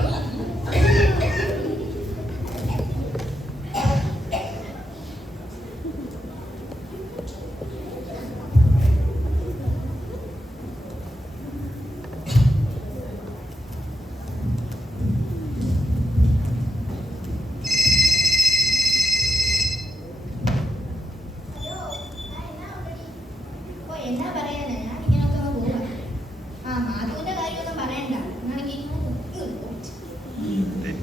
എന്നാ പറയാനാ, ഞാൻ ഇങ്ങനൊക്കെ അങ്ങ് പോവാ. ആ, മാധുവിന്റെ കാര്യമൊന്നും പറയണ്ട. എന്നാണെങ്കിൽ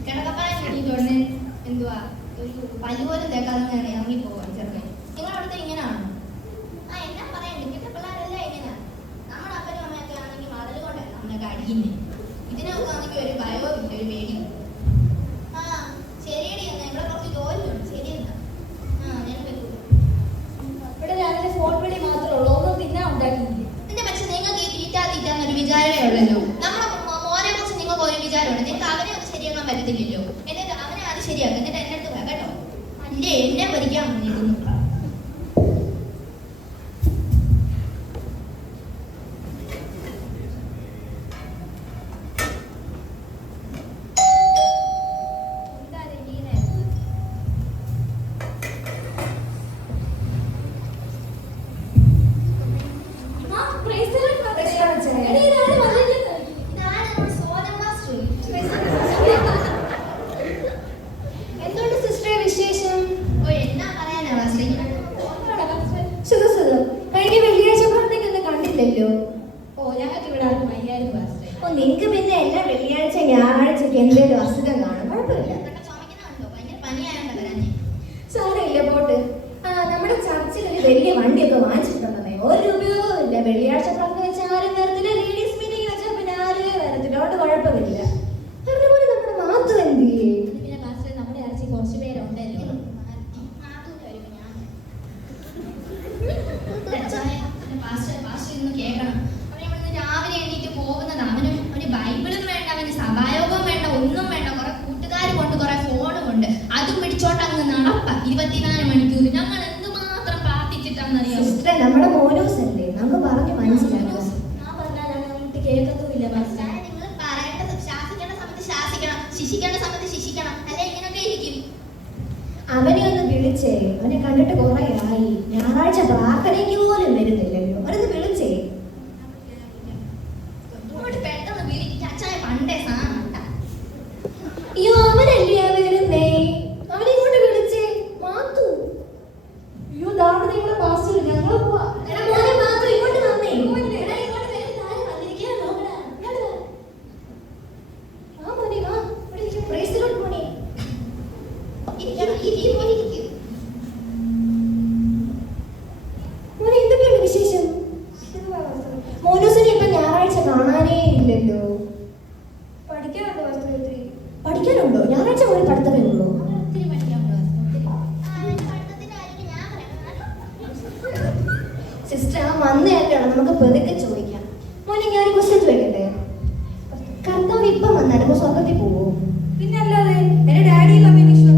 കിടക്കപ്പായം കിട്ടിയിട്ടുണ്ട്. എന്തുവാ, ഒരു പല്ല് പോലും തേക്കാതെ ഇറങ്ങി പോവാ ചെറുക്കൻ. നിങ്ങളവിടുത്തെ ഇങ്ങനെയാണോ? ആ, എന്നാ പറയണ്ട. ഇങ്ങനത്തെ പിള്ളേരെല്ലാം ഇങ്ങനെ. നമ്മുടെ അപ്പനും അമ്മയൊക്കെ ആണെങ്കിൽ മടൽ കൊണ്ടല്ല നമ്മളൊക്കെ അടിക്കുന്നേ. ഇതിനൊക്കെ ആണെങ്കിൽ ഒരു ഭയവും ഇല്ല, ഒരു പേടിയും. ആ, ശരിയടി. എന്നാ ഇവിടെ കുറച്ച് ജോലിയുണ്ട്. ശരി എന്നാ. ആ, ഞാൻ വെക്കും. ഇവിടെ രാവിലെ ഫോൺ വിളി മാത്രമേ ഉള്ളൂ. ഒന്നും തിന്നാൻ ഉണ്ടാക്കിയില്ല. എന്റെ പക്ഷെ നിങ്ങൾക്ക് ഈ തീറ്റാന്നൊരു വിചാരമേ ഉള്ളല്ലോ. നമ്മുടെ മോനെ കുറിച്ച് നിങ്ങൾക്ക് ഒരു വിചാരമുണ്ട്. നിങ്ങൾക്ക് അവനെ ഒന്ന് ശരിയാക്കാൻ പറ്റത്തില്ലല്ലോ. എന്നിട്ട് അവനെ അത് ശരിയാക്കും. എന്നിട്ട് എന്റെ അടുത്ത് പറയാം കേട്ടോ. അല്ലേ എന്നെ ഭരിക്കാൻ വന്നിരുന്നു. എന്തുകൊണ്ട് സിസ്റ്ററെ വിശേഷം? ഓ, എന്നാ പറയാനാ വാസ്ലി? സുഖം സുഖം. കഴിഞ്ഞ വെള്ളിയാഴ്ച പുറത്തേക്ക് ഒന്നും കണ്ടില്ലല്ലോ. ഓ, ഞങ്ങൾക്ക് ഇവിടെ ആർക്കും വയ്യായിരുന്നു വാസ്ലി. ഓ, നിങ്ങക്ക് പിന്നെ എല്ലാ വെള്ളിയാഴ്ച ഞായറാഴ്ചക്ക് എന്തെങ്കിലും അസുഖം കാണും. കുഴപ്പമില്ല. ചുമക്കുന്നുണ്ടോ? ഭയങ്കര പനിയായോണ്ടാ വരാഞ്ഞേ. സാരമില്ല, പോട്ട്. നമ്മുടെ ചർച്ചിൽ ഒരു വലിയ വണ്ടിയൊക്കെ വാങ്ങിച്ചിട്ടുണ്ടെന്നേ. ഒരു ഉപയോഗവും ഇല്ല. വെള്ളിയാഴ്ച പ്രാർത്ഥന വെച്ചാൽ ആരും വരത്തില്ല. ലേഡീസ് മീറ്റിംഗ് വെച്ചാൽ പിന്നെ ആരും വരത്തില്ല. അതുകൊണ്ട് കുഴപ്പമില്ല. അതുപോലെ നമ്മുടെ മാത്തു എന്ത് ചെയ്യും? പിന്നെ വാസ്ലി, നമ്മുടെ ഇറച്ചി കുറച്ച് പേരുണ്ടല്ലോ. കേൾക്കണം. അവൻ ഇവിടുന്ന് രാവിലെ എണീറ്റ് പോകുന്നത്. അവന് ഒരു ബൈബിളും വേണ്ട, അവന് സഭായോഗവും വേണ്ട, ഒന്നും വേണ്ട. കുറെ കൂട്ടുകാർ കൊണ്ട്, കുറെ ഫോണും കൊണ്ട്, അതും പിടിച്ചോട്ട് അങ്ങ് നടപ്പ 24 മണിക്കൂർ. ഞങ്ങൾ എന്തുമാത്രം പ്രാർത്ഥിച്ചിട്ടാണെന്നറിയാം. സിസ്റ്ററെ, നമ്മുടെ മോനോസ് അല്ലേ, നമുക്ക് പറഞ്ഞു മനസ്സിലാക്കാം. ഞാൻ പറഞ്ഞാൽ അങ്ങോട്ട് കേൾക്കത്തുമില്ല. നിങ്ങൾ പറയേണ്ടത് ശാസിക്കേണ്ട സമയത്ത് ശാസിക്കണം, ശിക്ഷിക്കേണ്ട സമയത്ത് ശിക്ഷിക്കണം. അല്ലെ ഇങ്ങനെയൊക്കെ ഇരിക്കും. അവനെ ഒന്ന് വിളിച്ചേ. അവനെ കണ്ടിട്ട് കുറെ ആയി. ഞായറാഴ്ച പ്രാർത്ഥനയ്ക്ക് പോലും വരുന്നില്ലല്ലോ. അവനൊന്ന് വിളിച്ചേ. ഇങ്ങോട്ട് പെട്ടെന്ന് വിളിക്കും. അച്ഛായ പണ്ടേ സാധനം. അയ്യോ, അവനല്ലേ വരുന്നേ. അവനെ ഇങ്ങോട്ട് വിളിച്ചേ. മാത്തു. അയ്യോ, ദാഹം നിങ്ങളെ പാസ്റ്റർ, ഞങ്ങൾ പോവാ. എടാ മോനെ മാത്തു, ഇങ്ങോട്ട് വന്നേ. എടാ, ഇങ്ങോട്ട് വരുന്ന ആരും വന്നിരിക്കാൻ നോക്കടാ. ആ മോനെ വാ. ഇവിടെ ഇരിക്ക്. Praise the Lord മോനെ. മോനെ, എന്തൊക്കെയുണ്ട് വിശേഷം? മോനൂസിനെ ഇപ്പൊ ഞായറാഴ്ച കാണാനേ ഇല്ലല്ലോ. പഠിക്കാനുണ്ടോ? ഞായറാഴ്ച ഒരു പഠിത്തമേ ഉള്ളൂ. ഒത്തിരി പഠിക്കാനുണ്ടോ? സിസ്റ്റർ, ആ വന്നേല്ലോ. നമുക്ക് പെതുക്കെ ചോദിക്കാം. മോനെ, ഞാൻ ക്വസ്റ്റ്യൻ ചോദിക്കട്ടെ? കർത്താവ് ഇപ്പം വന്നാലും സ്വർഗത്തിൽ പോവോ? പിന്നെ അല്ലാതെ. എന്റെ ഡാഡിയും മമ്മിയും വിശ്വാസി.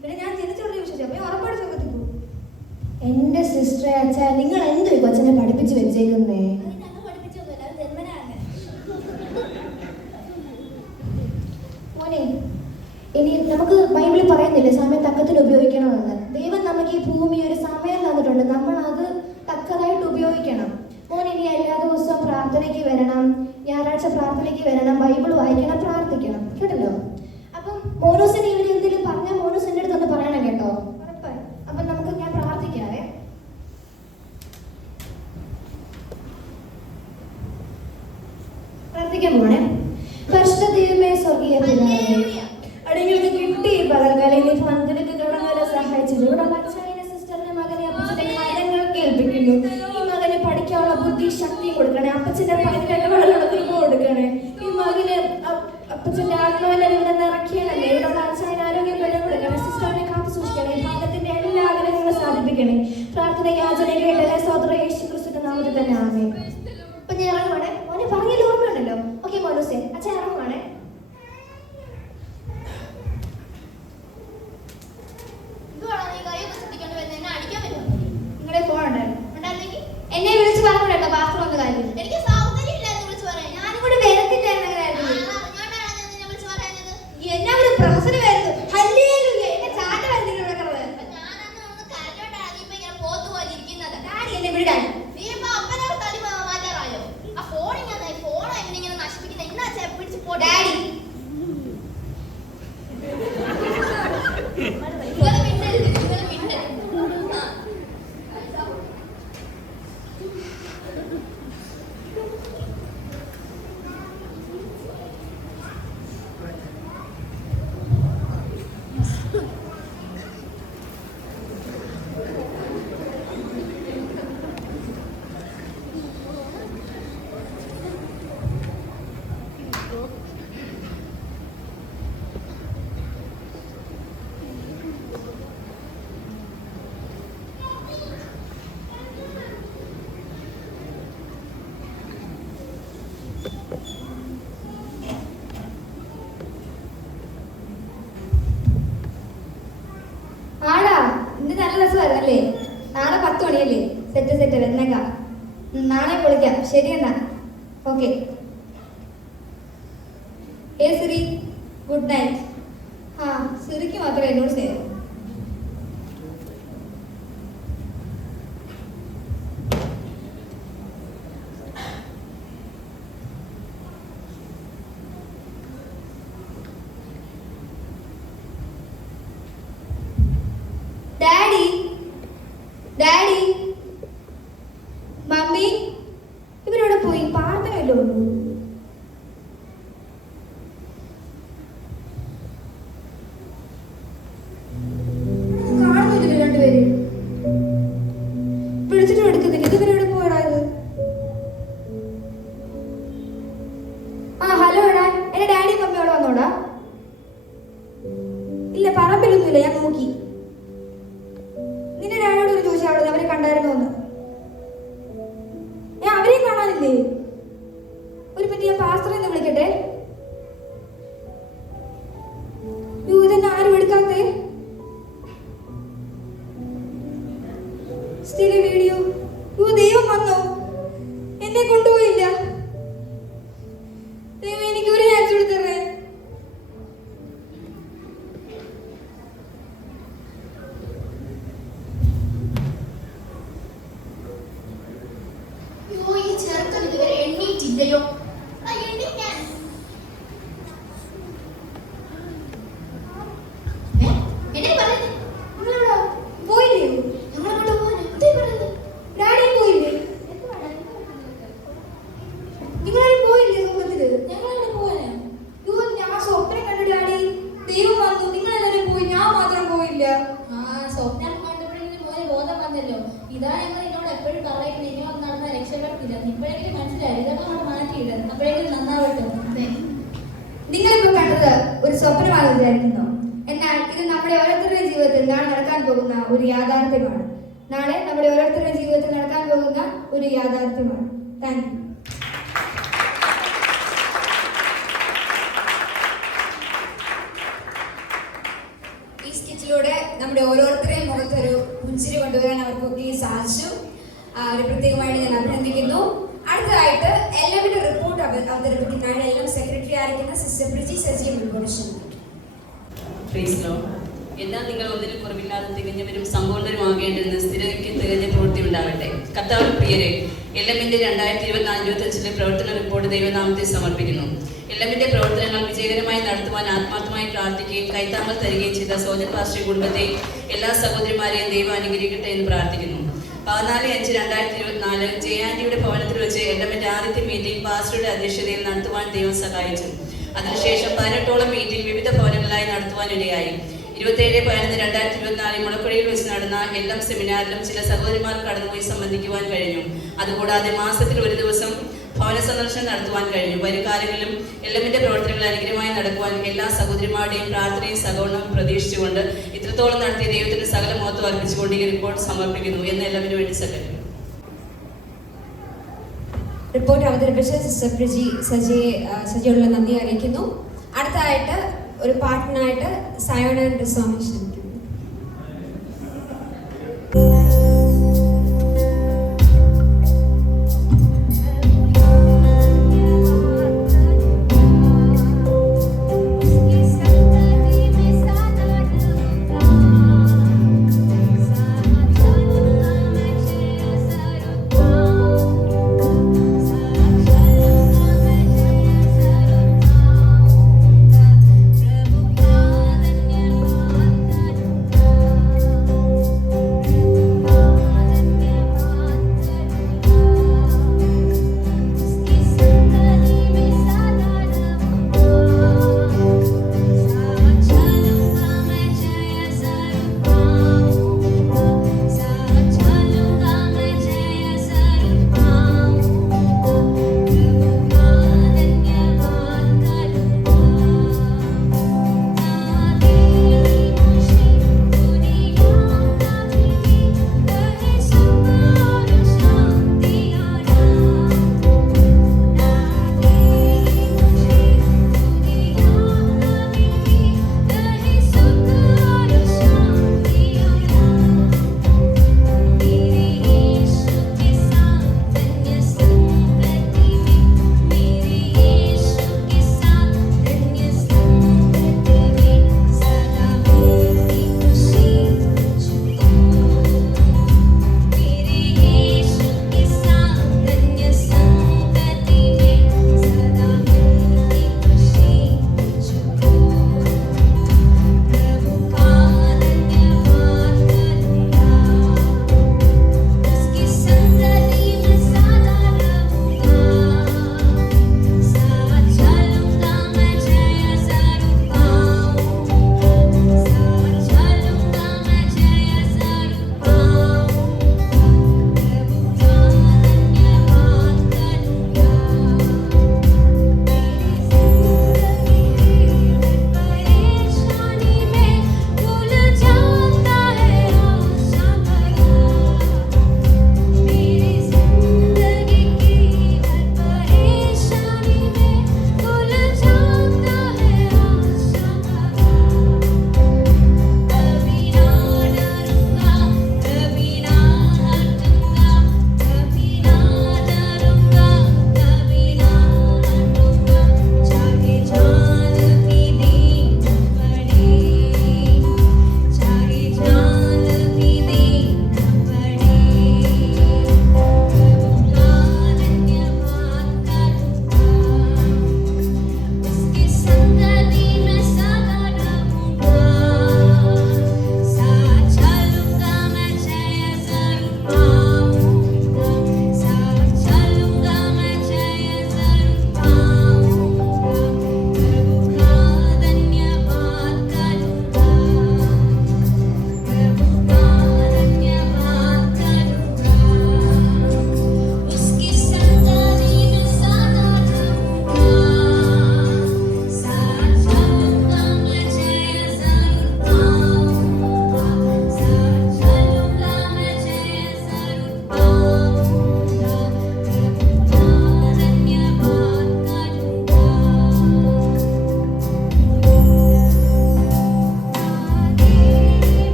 പിന്നെ ഞാൻ ജനിച്ചുള്ള വിശ്വാസി. അപ്പൊ ഉറപ്പാട് സ്വർഗത്തിൽ പോകും. എന്റെ സിസ്റ്ററെ, അച്ഛാ, നിങ്ങൾ എന്തോ ഈ കൊച്ചനെ പഠിപ്പിച്ച് വെച്ചേക്കുന്നേ? മോനെ, ഇനി നമുക്ക് ബൈബിളിൽ പറയുന്നില്ലേ സമയം തക്കത്തിൽ ഉപയോഗിക്കണമെന്ന്. ദൈവം നമുക്ക് ഈ ഭൂമി ഒരു സമയം തന്നിട്ടുണ്ട്. നമ്മൾ അത് തക്കതായിട്ട് ഉപയോഗിക്കണം. മോൻ ഇനി എല്ലാ ദിവസവും പ്രാർത്ഥനയ്ക്ക് വരണം. ഞായറാഴ്ച പ്രാർത്ഥനയ്ക്ക് വരണം. ബൈബിൾ വായിക്കണം, പ്രാർത്ഥിക്കണം. കേട്ടല്ലോ? അപ്പം മോനോസിന് ഇവിടെ എന്തെങ്കിലും പറഞ്ഞാൽ മോനോസ് എൻ്റെ അടുത്ത് ഒന്ന് പറയണം കേട്ടോ. അപ്പം നമുക്ക് ഞാൻ പ്രാർത്ഥിക്കാവേ. പ്രാർത്ഥിക്കാൻ പോണേ. പരിശുദ്ധ ദൈവമേ, സ്വർഗീയ പിതാവേ, അടിങ്ങൾക്ക് കിട്ടി പകൽക്കാലം നീ പന്തലൊക്കെ കാണാൻ സഹായിച്ചത്. ഇവിടെ അച്ഛനെ സിസ്റ്ററിനെ മകനെ അപ്പച്ചനെ കാര്യങ്ങൾ കേൾപ്പിക്കുന്നു. ഈ മകനെ പഠിക്കാനുള്ള ബുദ്ധി ശക്തിയും കൊടുക്കണേ. അപ്പച്ചന്റെ പതിനെട്ടുകളുള്ള കൃപ കൊടുക്കണേ. ഈ മകന് അപ്പച്ചന്റെ ആത്മാവിനെ ഇവിടെ നിറയ്ക്കണമേ. ഇവിടെയുള്ള അച്ഛനെ ആരോഗ്യം ബലം കൊടുക്കണേ. സിസ്റ്ററിനെ കാത്തു സൂക്ഷിക്കണേ. ഭാരതത്തിന്റെ എല്ലാ ആഗ്രഹങ്ങളും സാധിപ്പിക്കണേ. പ്രാർത്ഥന യാചന കേട്ടല്ലേ. സ്വതന്ത്ര യേശു ക്രിസ്തുവിന്റെ നാമത്തിൽ തന്നെ ആമേൻ. അപ്പൊ ഞാൻ ഇറങ്ങുവാണേ. മോനെ പറഞ്ഞതിൽ ഓർമ്മയുണ്ടല്ലോ. ഓക്കെ മോനൂസേ, അച്ഛൻ ഇറങ്ങുവാണേ. നിങ്ങളുടെ ഫോൺ ഉണ്ടായിരുന്നു. എന്നെ വിളിച്ച് പറഞ്ഞു കേട്ടോ ബാത്റൂം ഒന്ന് കാര്യം. എനിക്ക് ഞാനും കൂടെ വരത്തില്ലായിരുന്നു. എന്നാ ഒരു പ്രൊഫസർ വരുന്നു. എന്നെ ചാറ്റ വരുന്നു ഇവിടെ കിടന്നത്. ഡാഡി എന്നെ വിടാൻ. ഡാഡി ആടാ, ഇന്ന് നല്ല രസമായിരുന്നല്ലേ? നാളെ 10 മണിയല്ലേ? സെറ്റ് വരുന്നേക്കാം. നാളെ വിളിക്കാം. ശരി എന്നാ. ഓക്കെ. Siri, good night. ആ, സിറിക്ക് മാത്രമേ എന്നോട് സ്നേഹം. ഡാഡി, ഡാഡി, മമ്മി ഇവരോട് പോയി. പ്രാർത്ഥനയല്ലോ ഉള്ളൂ. കാണുന്നില്ല രണ്ടുപേര്. വിളിച്ചിട്ടും എടുക്കുന്നില്ല. ഇവരോട് പോയടാ. ആ ഹലോ എടാ, എന്റെ ഡാഡി മമ്മി അവിടെ വന്നോടാ. ഇല്ല, പറമ്പിലൊന്നുമില്ല. ഞാൻ നോക്കി. നിന്റെ ഡാഡിയോട് ഒരു ചോദിച്ചാൽ അവിടെ അവരെ കണ്ടായിരുന്നോന്ന്. അവരെയും കാണാനില്ലേ? ഒരു മിനിറ്റ്, ഞാൻ പാസ്റ്ററെ ഒന്ന് വിളിക്കട്ടെ. ഇതെന്നെ ആരും എടുക്കാത്തേ? സ്ഥിര വീഡിയോ. ദൈവം വന്നോ? എന്നെ കൊണ്ടുപോയില്ല. ദൈവം എനിക്ക് ഒരു ചാൻസ് കൊടുത്തേ. ഇതാ ഞങ്ങൾ എന്നോട് എപ്പോഴും പറയുന്നത്. ഇനി വന്ന് നടന്ന രക്ഷപ്പെടത്തില്ല. ഇപ്പോഴെങ്കിലും മനസ്സിലായി. ഇതൊക്കെ നമ്മൾ മാറ്റിയിടും. അപ്പോഴെങ്കിലും നന്നാവട്ടെ. നിങ്ങളിപ്പോ കണ്ടത് ഒരു സ്വപ്നമാണെന്ന് വിചാരിക്കുന്നു. എന്നാൽ ഇത് നമ്മുടെ ഓരോരുത്തരുടെയും ജീവിതത്തിൽ നാളെ നടക്കാൻ പോകുന്ന ഒരു യാഥാർത്ഥ്യമാണ്. നാളെ നമ്മുടെ ഓരോരുത്തരുടെയും ജീവിതത്തിൽ നടക്കാൻ പോകുന്ന ഒരു യാഥാർത്ഥ്യമാണ്. Thank you. ഈ സ്കിറ്റിലൂടെ നമ്മുടെ ഓരോരുത്തരെയും മുഖത്തൊരു പുഞ്ചിരി കൊണ്ടുവരാൻ അവർക്കൊക്കെ സാധിച്ചു. ഒരു പ്രത്യേകമായിട്ട് ഞാൻ അഭിനന്ദിക്കുന്നു. അടുത്തതായിട്ട് എല്ലാവരുടെ റിപ്പോർട്ട് അവതരിപ്പിക്കുന്നതിനാണ് എല്ലാം സെക്രട്ടറി ആയിരിക്കുന്ന സിസ്റ്റർ പ്രിജി സജീവ് മുൻപോട്ട്. എന്നാൽ നിങ്ങൾ ഒന്നിനും കുറവില്ലാതെ തികഞ്ഞവരും സമ്പൂർണ്ണരുമാകേണ്ടിരുന്ന സ്ഥിരതയ്ക്ക് തികഞ്ഞ പ്രവൃത്തി ഉണ്ടാവട്ടെ. കർത്താവ് പ്രിയരെ, LMന്റെ 2024-25 പ്രവർത്തന റിപ്പോർട്ട് ദൈവനാമത്തെ സമർപ്പിക്കുന്നു. LMന്റെ പ്രവർത്തനങ്ങൾ വിജയകരമായി നടത്തുവാൻ ആത്മാർത്ഥമായി പ്രാർത്ഥിക്കുകയും കൈത്താമൽ തരികയും ചെയ്ത സോജൻ പാസ്റ്റർ കുടുംബത്തെ എല്ലാ സഹോദരിമാരെയും ദൈവം അനുഗ്രഹിക്കട്ടെ എന്ന് പ്രാർത്ഥിക്കുന്നു. 14/5/2024 ജയാന്റിയുടെ ഭവനത്തിൽ വെച്ച് LMന്റെ ആദ്യത്തെ മീറ്റിംഗ് പാസ്റ്ററുടെ അധ്യക്ഷതയിൽ നടത്തുവാൻ ദൈവം സഹായിച്ചു. അതിനുശേഷം 18ഓളം മീറ്റിംഗ് വിവിധ ഭവനങ്ങളിലായി നടത്തുവാൻ ഇടയായി. 27/11/2024 മുളക്കുഴിയിൽ വെച്ച് നടന്ന LM സെമിനാറിലും ചില സഹോദരിമാർ കടന്നുപോയി സംബന്ധിക്കുവാൻ കഴിഞ്ഞു. അതുകൂടാതെ മാസത്തിൽ ഒരു ദിവസം ഭവന സന്ദർശനം നടത്തുവാൻ കഴിഞ്ഞു. വരും കാലങ്ങളിലും LMന്റെ പ്രവർത്തനങ്ങൾ അനുഗ്രഹമായി നടക്കുവാൻ എല്ലാ സഹോദരിമാരുടെയും പ്രാർത്ഥനയും സഹകരണവും പ്രതീക്ഷിച്ചുകൊണ്ട് ഇത്രത്തോളം നടത്തിയ ദൈവത്തിന് സകല മഹത്വം അർപ്പിച്ചുകൊണ്ട് ഈ റിപ്പോർട്ട് സമർപ്പിക്കുന്നു എന്ന് LMന് വേണ്ടി സെക്രട്ടറി. റിപ്പോർട്ട് അവതരിപ്പിച്ച സിസ്റ്റർ സജിയോടുള്ള നന്ദി അറിയിക്കുന്നു. അടുത്തതായിട്ട് ഒരു പാട്ടിനായിട്ട് സയോണ ആൻഡ് സ്വാമി ക്ഷണിക്കുന്നു. Thank you.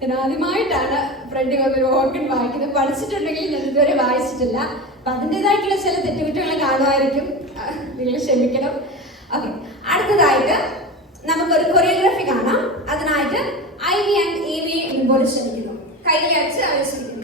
ഞാൻ ആദ്യമായിട്ടാണ് ഫ്രണ്ടിൽ വന്നൊരു ഓർഗൻ വായിക്കുന്നത്. പഠിച്ചിട്ടുണ്ടെങ്കിൽ ഞാൻ ഇതുവരെ വായിച്ചിട്ടില്ല. അപ്പം അതിൻ്റെതായിട്ടുള്ള ചില തെറ്റുകുറ്റങ്ങൾ കാണുമായിരിക്കും, നിങ്ങൾ ക്ഷമിക്കണം. ഓക്കെ, അടുത്തതായിട്ട് നമുക്കൊരു കൊറിയോഗ്രാഫി കാണാം. അതിനായിട്ട് ഐവി ആൻഡ് ഏവിയെ മുൻപോട്ട് ക്ഷണിക്കുന്നു. കൈയിൽ അടിച്ച് ആവശ്യിക്കുന്നു.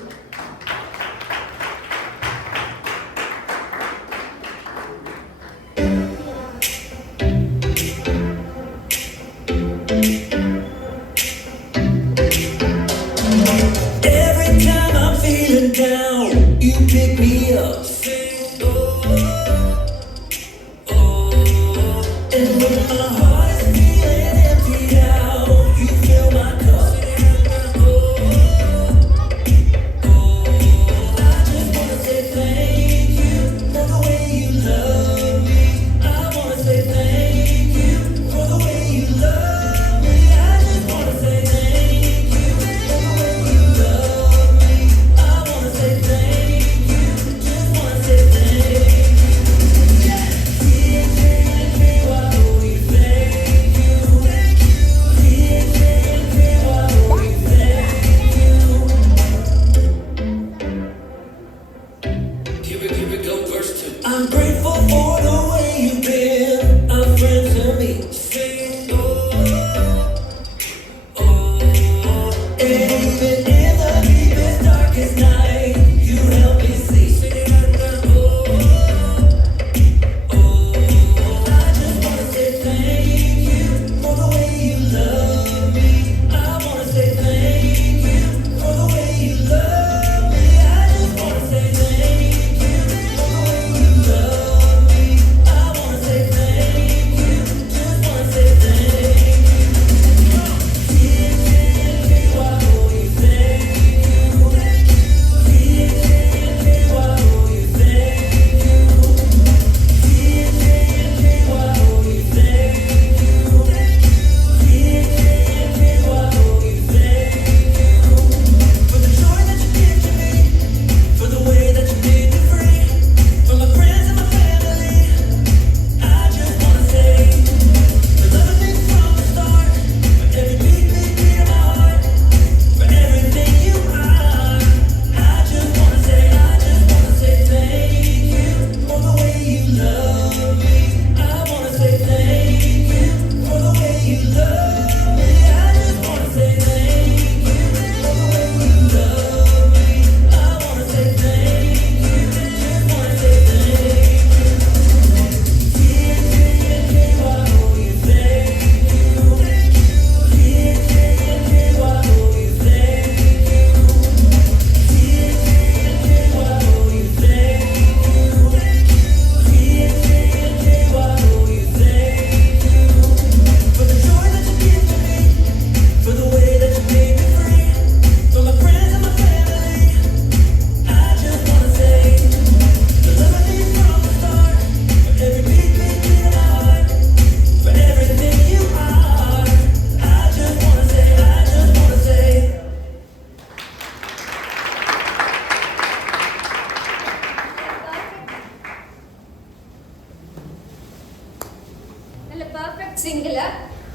സിംഗിള്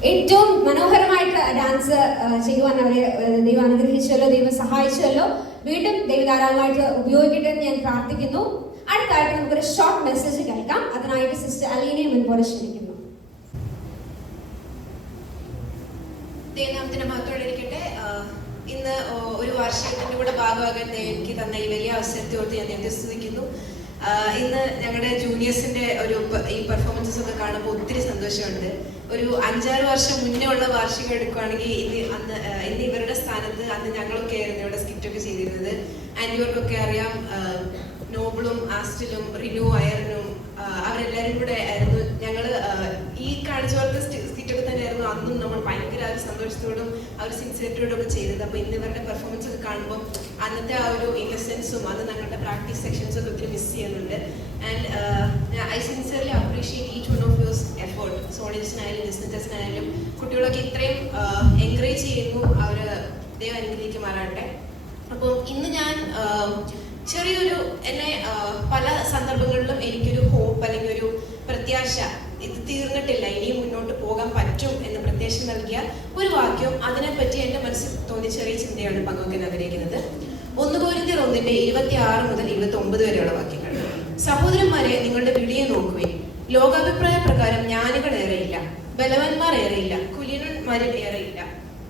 ഏറ്റവും മനോഹരമായിട്ട് ഡാൻസ് ചെയ്യുവാൻ അവരെ ദൈവം അനുഗ്രഹിച്ചല്ലോ, ദൈവം സഹായിച്ചല്ലോ. വീണ്ടും ദൈവം ധാരാളമായിട്ട് ഉപയോഗിക്കട്ടെ എന്ന് ഞാൻ പ്രാർത്ഥിക്കുന്നു. അടുത്തായിട്ട് നമുക്കൊരു ഷോർട്ട് മെസ്സേജ് കേൾക്കാം. അതിനായിട്ട് സിസ്റ്റർ അലീനയെ മുൻപോട്ട് ക്ഷണിക്കുന്നു. ദൈവനാമത്തിന് മഹത്വമായിരിക്കട്ടെ. ഇന്ന് ഒരു വാർഷികത്തിന്റെ കൂടെ ഭാഗമാകാൻ എനിക്ക് തന്ന ഈ വലിയ അവസരത്തോട് ഞാൻ ദൈവത്തെ സ്തുതിക്കുന്നു. ഇന്ന് ഞങ്ങളുടെ ജൂനിയേഴ്സിന്റെ ഈ പെർഫോമൻസസ് ഒക്കെ കാണുമ്പോൾ ഒത്തിരി സന്തോഷമുണ്ട്. ഒരു 5-6 വർഷം മുന്നേ ഉള്ള വാർഷികം എടുക്കുകയാണെങ്കിൽ ഇന്ന് ഇവരുടെ സ്ഥാനത്ത് അന്ന് ഞങ്ങളൊക്കെ ആയിരുന്നു ഇവിടെ സ്കിറ്റൊക്കെ ചെയ്തിരുന്നത്. ആൻഡ് ഇവർക്കൊക്കെ അറിയാം, നോബിളും ആസ്റ്റിലും റിനു അയറിനും അവരെല്ലാവരും കൂടെ ആയിരുന്നു. ഞങ്ങൾ ഈ കാണിച്ച പോലത്തെ സ്കിറ്റൊക്കെ തന്നെയായിരുന്നു അന്നും നമ്മൾ ഭയങ്കര സന്തോഷത്തോടും സിൻസിയറിറ്റിയോടും ഒക്കെ ചെയ്തത്. അപ്പോൾ ഇന്ന് ഇവരുടെ പെർഫോമൻസ് ഒക്കെ കാണുമ്പോൾ അന്നത്തെ ആ ഒരു ഇന്നസെൻസും അത് ഞങ്ങളുടെ പ്രാക്ടീസ് സെക്ഷൻസും ഒക്കെ ഒത്തിരി മിസ് ചെയ്യുന്നുണ്ട്. And I sincerely appreciate each one of your effort. സോണിയസിനായാലും ലിസ്നേഴ്സിനായാലും കുട്ടികളൊക്കെ ഇത്രയും എൻകറേജ് ചെയ്യുന്നു. അവർ ദൈവം അനുഗ്രഹിക്കുമാറാട്ടെ. അപ്പോൾ ഇന്ന് ഞാൻ ചെറിയൊരു എന്നെ പല സന്ദർഭങ്ങളിലും എനിക്കൊരു ഹോപ്പ് അല്ലെങ്കിൽ ഒരു പ്രത്യാശ ഇത് തീർന്നിട്ടില്ല, ഇനിയും മുന്നോട്ട് പോകാൻ പറ്റും എന്ന് പ്രത്യാശ നൽകിയ ഒരു വാക്യവും അതിനെപ്പറ്റി എൻ്റെ മനസ്സിൽ തോന്നിയ ചെറിയ ചിന്തയാണ് പങ്കുവെക്കാൻ ആഗ്രഹിക്കുന്നത്. 1 കൊരിന്ത്യർ 1:26 മുതൽ 29 വരെയുള്ള വാക്യങ്ങൾ. സഹോദരന്മാരെ, നിങ്ങളുടെ വിളിയെ നോക്കുവിൻ. ലോകാഭിപ്രായ പ്രകാരം ജ്ഞാനികൾ ഏറെയില്ല, ബലവാന്മാർ ഏറെയില്ല, കുലീനന്മാരിൽ ഏറെയില്ല.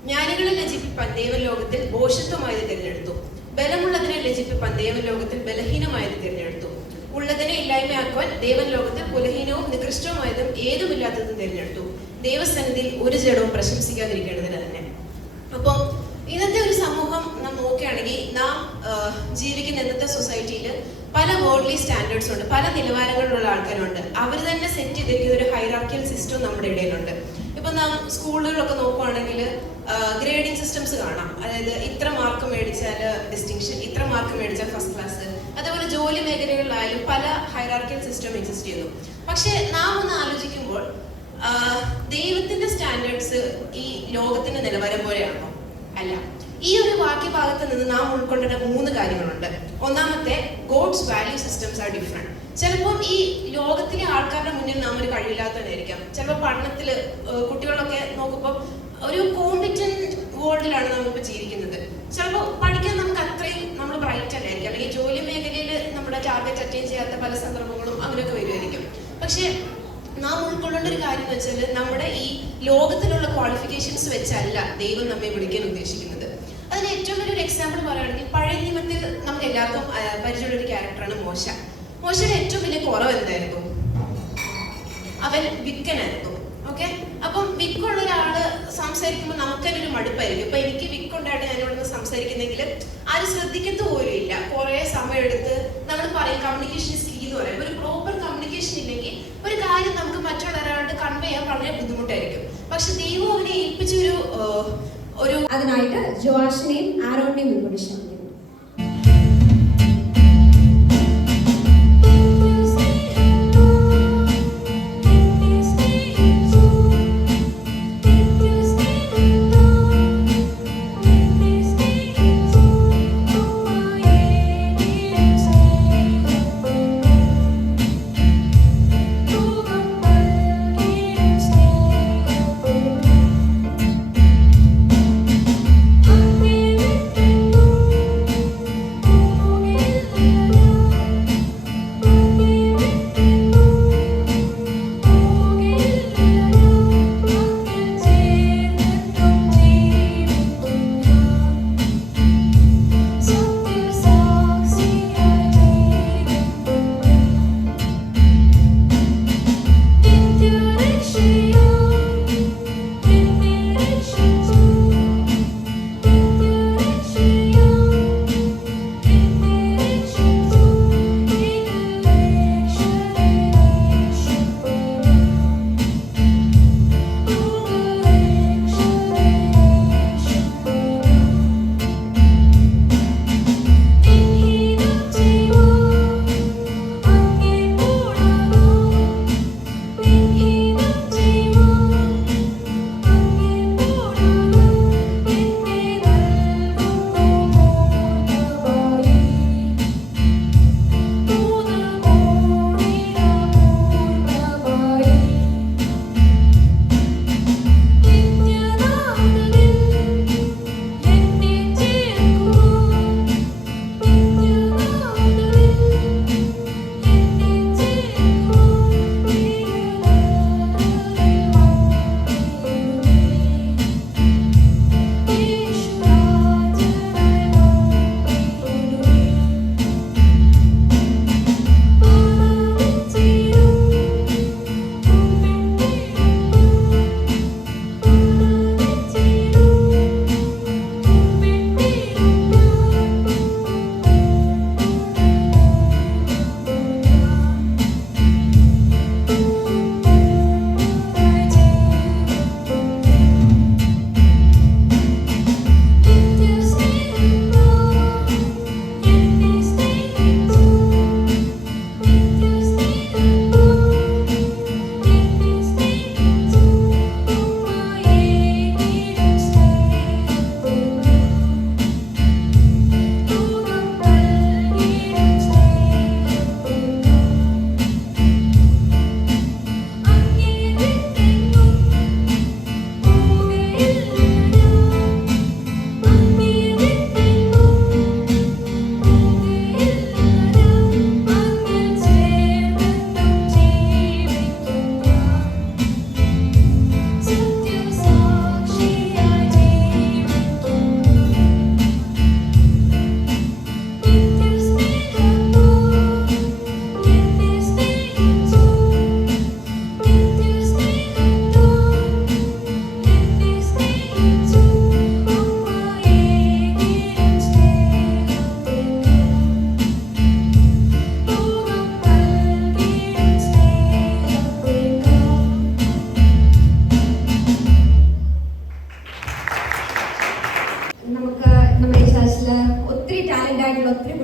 ജ്ഞാനികളെ ലജിപ്പിപ്പാൻ ദൈവലോകത്തിൽ ഭോഷത്വമായത് തിരഞ്ഞെടുത്തു, ബലമുള്ളതിനെ ലജിപ്പിപ്പാൻ ദൈവലോകത്തിൽ ബലഹീനമായത് തിരഞ്ഞെടുത്തു, ഉള്ളതിനെ ഇല്ലായ്മയാക്കുവാൻ ദേവലോകത്തിൽ കുലഹീനവും നികൃഷ്ടവുമായതും ഏതുമില്ലാത്തതും തിരഞ്ഞെടുത്തു, ദൈവസന്നിധിയിൽ ഒരു ജഡവും പ്രശംസിക്കാതിരിക്കേണ്ടതിന് തന്നെ. അപ്പം ഇന്നത്തെ ഒരു സമൂഹം നാം നോക്കുകയാണെങ്കിൽ, നാം ജീവിക്കുന്ന ഇന്നത്തെ സൊസൈറ്റിയിൽ പല വേൾഡ്ലി സ്റ്റാൻഡേർഡ്സ് ഉണ്ട്, പല നിലവാരങ്ങളിലുള്ള ആൾക്കാരുണ്ട്. അവർ തന്നെ സെറ്റ് ചെയ്തിരിക്കുന്ന ഒരു ഹൈറാർക്കിയൽ സിസ്റ്റം നമ്മുടെ ഇടയിലുണ്ട്. ഇപ്പം നാം സ്കൂളുകളൊക്കെ നോക്കുകയാണെങ്കിൽ ഗ്രേഡിംഗ് സിസ്റ്റംസ് കാണാം. അതായത് ഇത്ര മാർക്ക് മേടിച്ചാൽ ഡിസ്റ്റിങ്ഷൻ, ഇത്ര മാർക്ക് മേടിച്ചാൽ ഫസ്റ്റ് ക്ലാസ്. അതേപോലെ ജോലി മേഖലകളിലായാലും പല ഹൈറാർക്കിയൽ സിസ്റ്റം എക്സിസ്റ്റ് ചെയ്യുന്നു. പക്ഷെ നാം ഒന്ന് ആലോചിക്കുമ്പോൾ ദൈവത്തിന്റെ സ്റ്റാൻഡേർഡ്സ് ഈ ലോകത്തിന്റെ നിലവാരം പോലെയാണോ? അല്ല. ഈ ഒരു വാക്യഭാഗത്ത് നിന്ന് നാം ഉൾക്കൊണ്ടേണ്ട 3 കാര്യങ്ങളുണ്ട്. ഒന്നാമത്തെ, gods value systems are different. ചിലപ്പോൾ ഈ ലോകത്തിലെ ആൾക്കാരുടെ മുന്നിൽ നാം ഒരു കഴിവില്ലാത്തവരായിരിക്കാം. ചിലപ്പോൾ പഠനത്തിൽ കുട്ടികളൊക്കെ നോക്കുമ്പോൾ ഒരു കോമ്പറ്റന്റ് വേൾഡിലാണ് നാം ഇപ്പോൾ ജീവിക്കുന്നത്. ചിലപ്പോൾ പഠിക്കാൻ നമുക്ക് അത്രയും നമ്മൾ ബ്രൈറ്റ് അല്ലായിരിക്കും, അല്ലെങ്കിൽ ജോലി മേഖലയിൽ നമ്മുടെ ടാർഗറ്റ് അറ്റൈൻ ചെയ്യാത്ത പല സന്ദർഭങ്ങളും അങ്ങനെയൊക്കെ വരുമായിരിക്കും. പക്ഷേ നാം ഉൾക്കൊള്ളേണ്ട ഒരു കാര്യം എന്ന് വെച്ചാൽ, നമ്മുടെ ഈ ലോകത്തിലുള്ള ക്വാളിഫിക്കേഷൻസ് വെച്ചല്ല ദൈവം നമ്മെ വിളിക്കാൻ ഉദ്ദേശിക്കുന്നത്. അതിന് ഏറ്റവും വലിയൊരു എക്സാമ്പിൾ പറയുകയാണെങ്കിൽ, പഴയ നിയമത്തിൽ നമുക്ക് എല്ലാവർക്കും പരിചയമുള്ള ഒരു ക്യാരക്ടറാണ് മോശ. മോശയുടെ ഏറ്റവും വലിയ കുറവ് എന്തായിരുന്നു? അവൻ വിക്കനായിരുന്നു. ഓക്കെ, അപ്പം വിക്കുള്ള ഒരാള് സംസാരിക്കുമ്പോൾ നമുക്ക് തന്നെ ഒരു മടുപ്പായിരിക്കും. ഇപ്പൊ എനിക്ക് വിക്കുണ്ടായിട്ട് ഞാനിവിടെ സംസാരിക്കുന്നെങ്കിൽ ആരും ശ്രദ്ധിക്കത്ത് പോലും ഇല്ല. കുറെ സമയം എടുത്ത് നമ്മൾ പറയും കമ്മ്യൂണിക്കേഷൻ സ്കിൽ എന്ന് പറയും. ഒരു പ്രോപ്പർ കമ്മ്യൂണിക്കേഷൻ ഇല്ലെങ്കിൽ ഒരു കാര്യം നമുക്ക് മറ്റുള്ള ഒരാളുടെ കൺവേ ചെയ്യാൻ വളരെ ബുദ്ധിമുട്ടായിരിക്കും. പക്ഷെ ദൈവം അവനെ ഏൽപ്പിച്ചൊരു അതിനായിട്ട് ജോഷിനെയും ആരോണിനെയും മുൻകൂട്ടി ക്ഷണിക്കുന്നു. I'm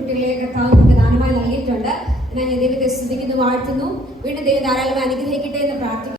കുട്ടികളെ കർത്താവ് നമുക്ക് ദാനമായി നൽകിയിട്ടുണ്ട്. ഞാൻ ദൈവത്തെ സ്തുതിക്കുന്നു, വാഴ്ത്തുന്നു. വീണ്ടും ദൈവം ധാരാളം അനുഗ്രഹിക്കട്ടെ എന്ന് പ്രാർത്ഥിക്കുന്നു.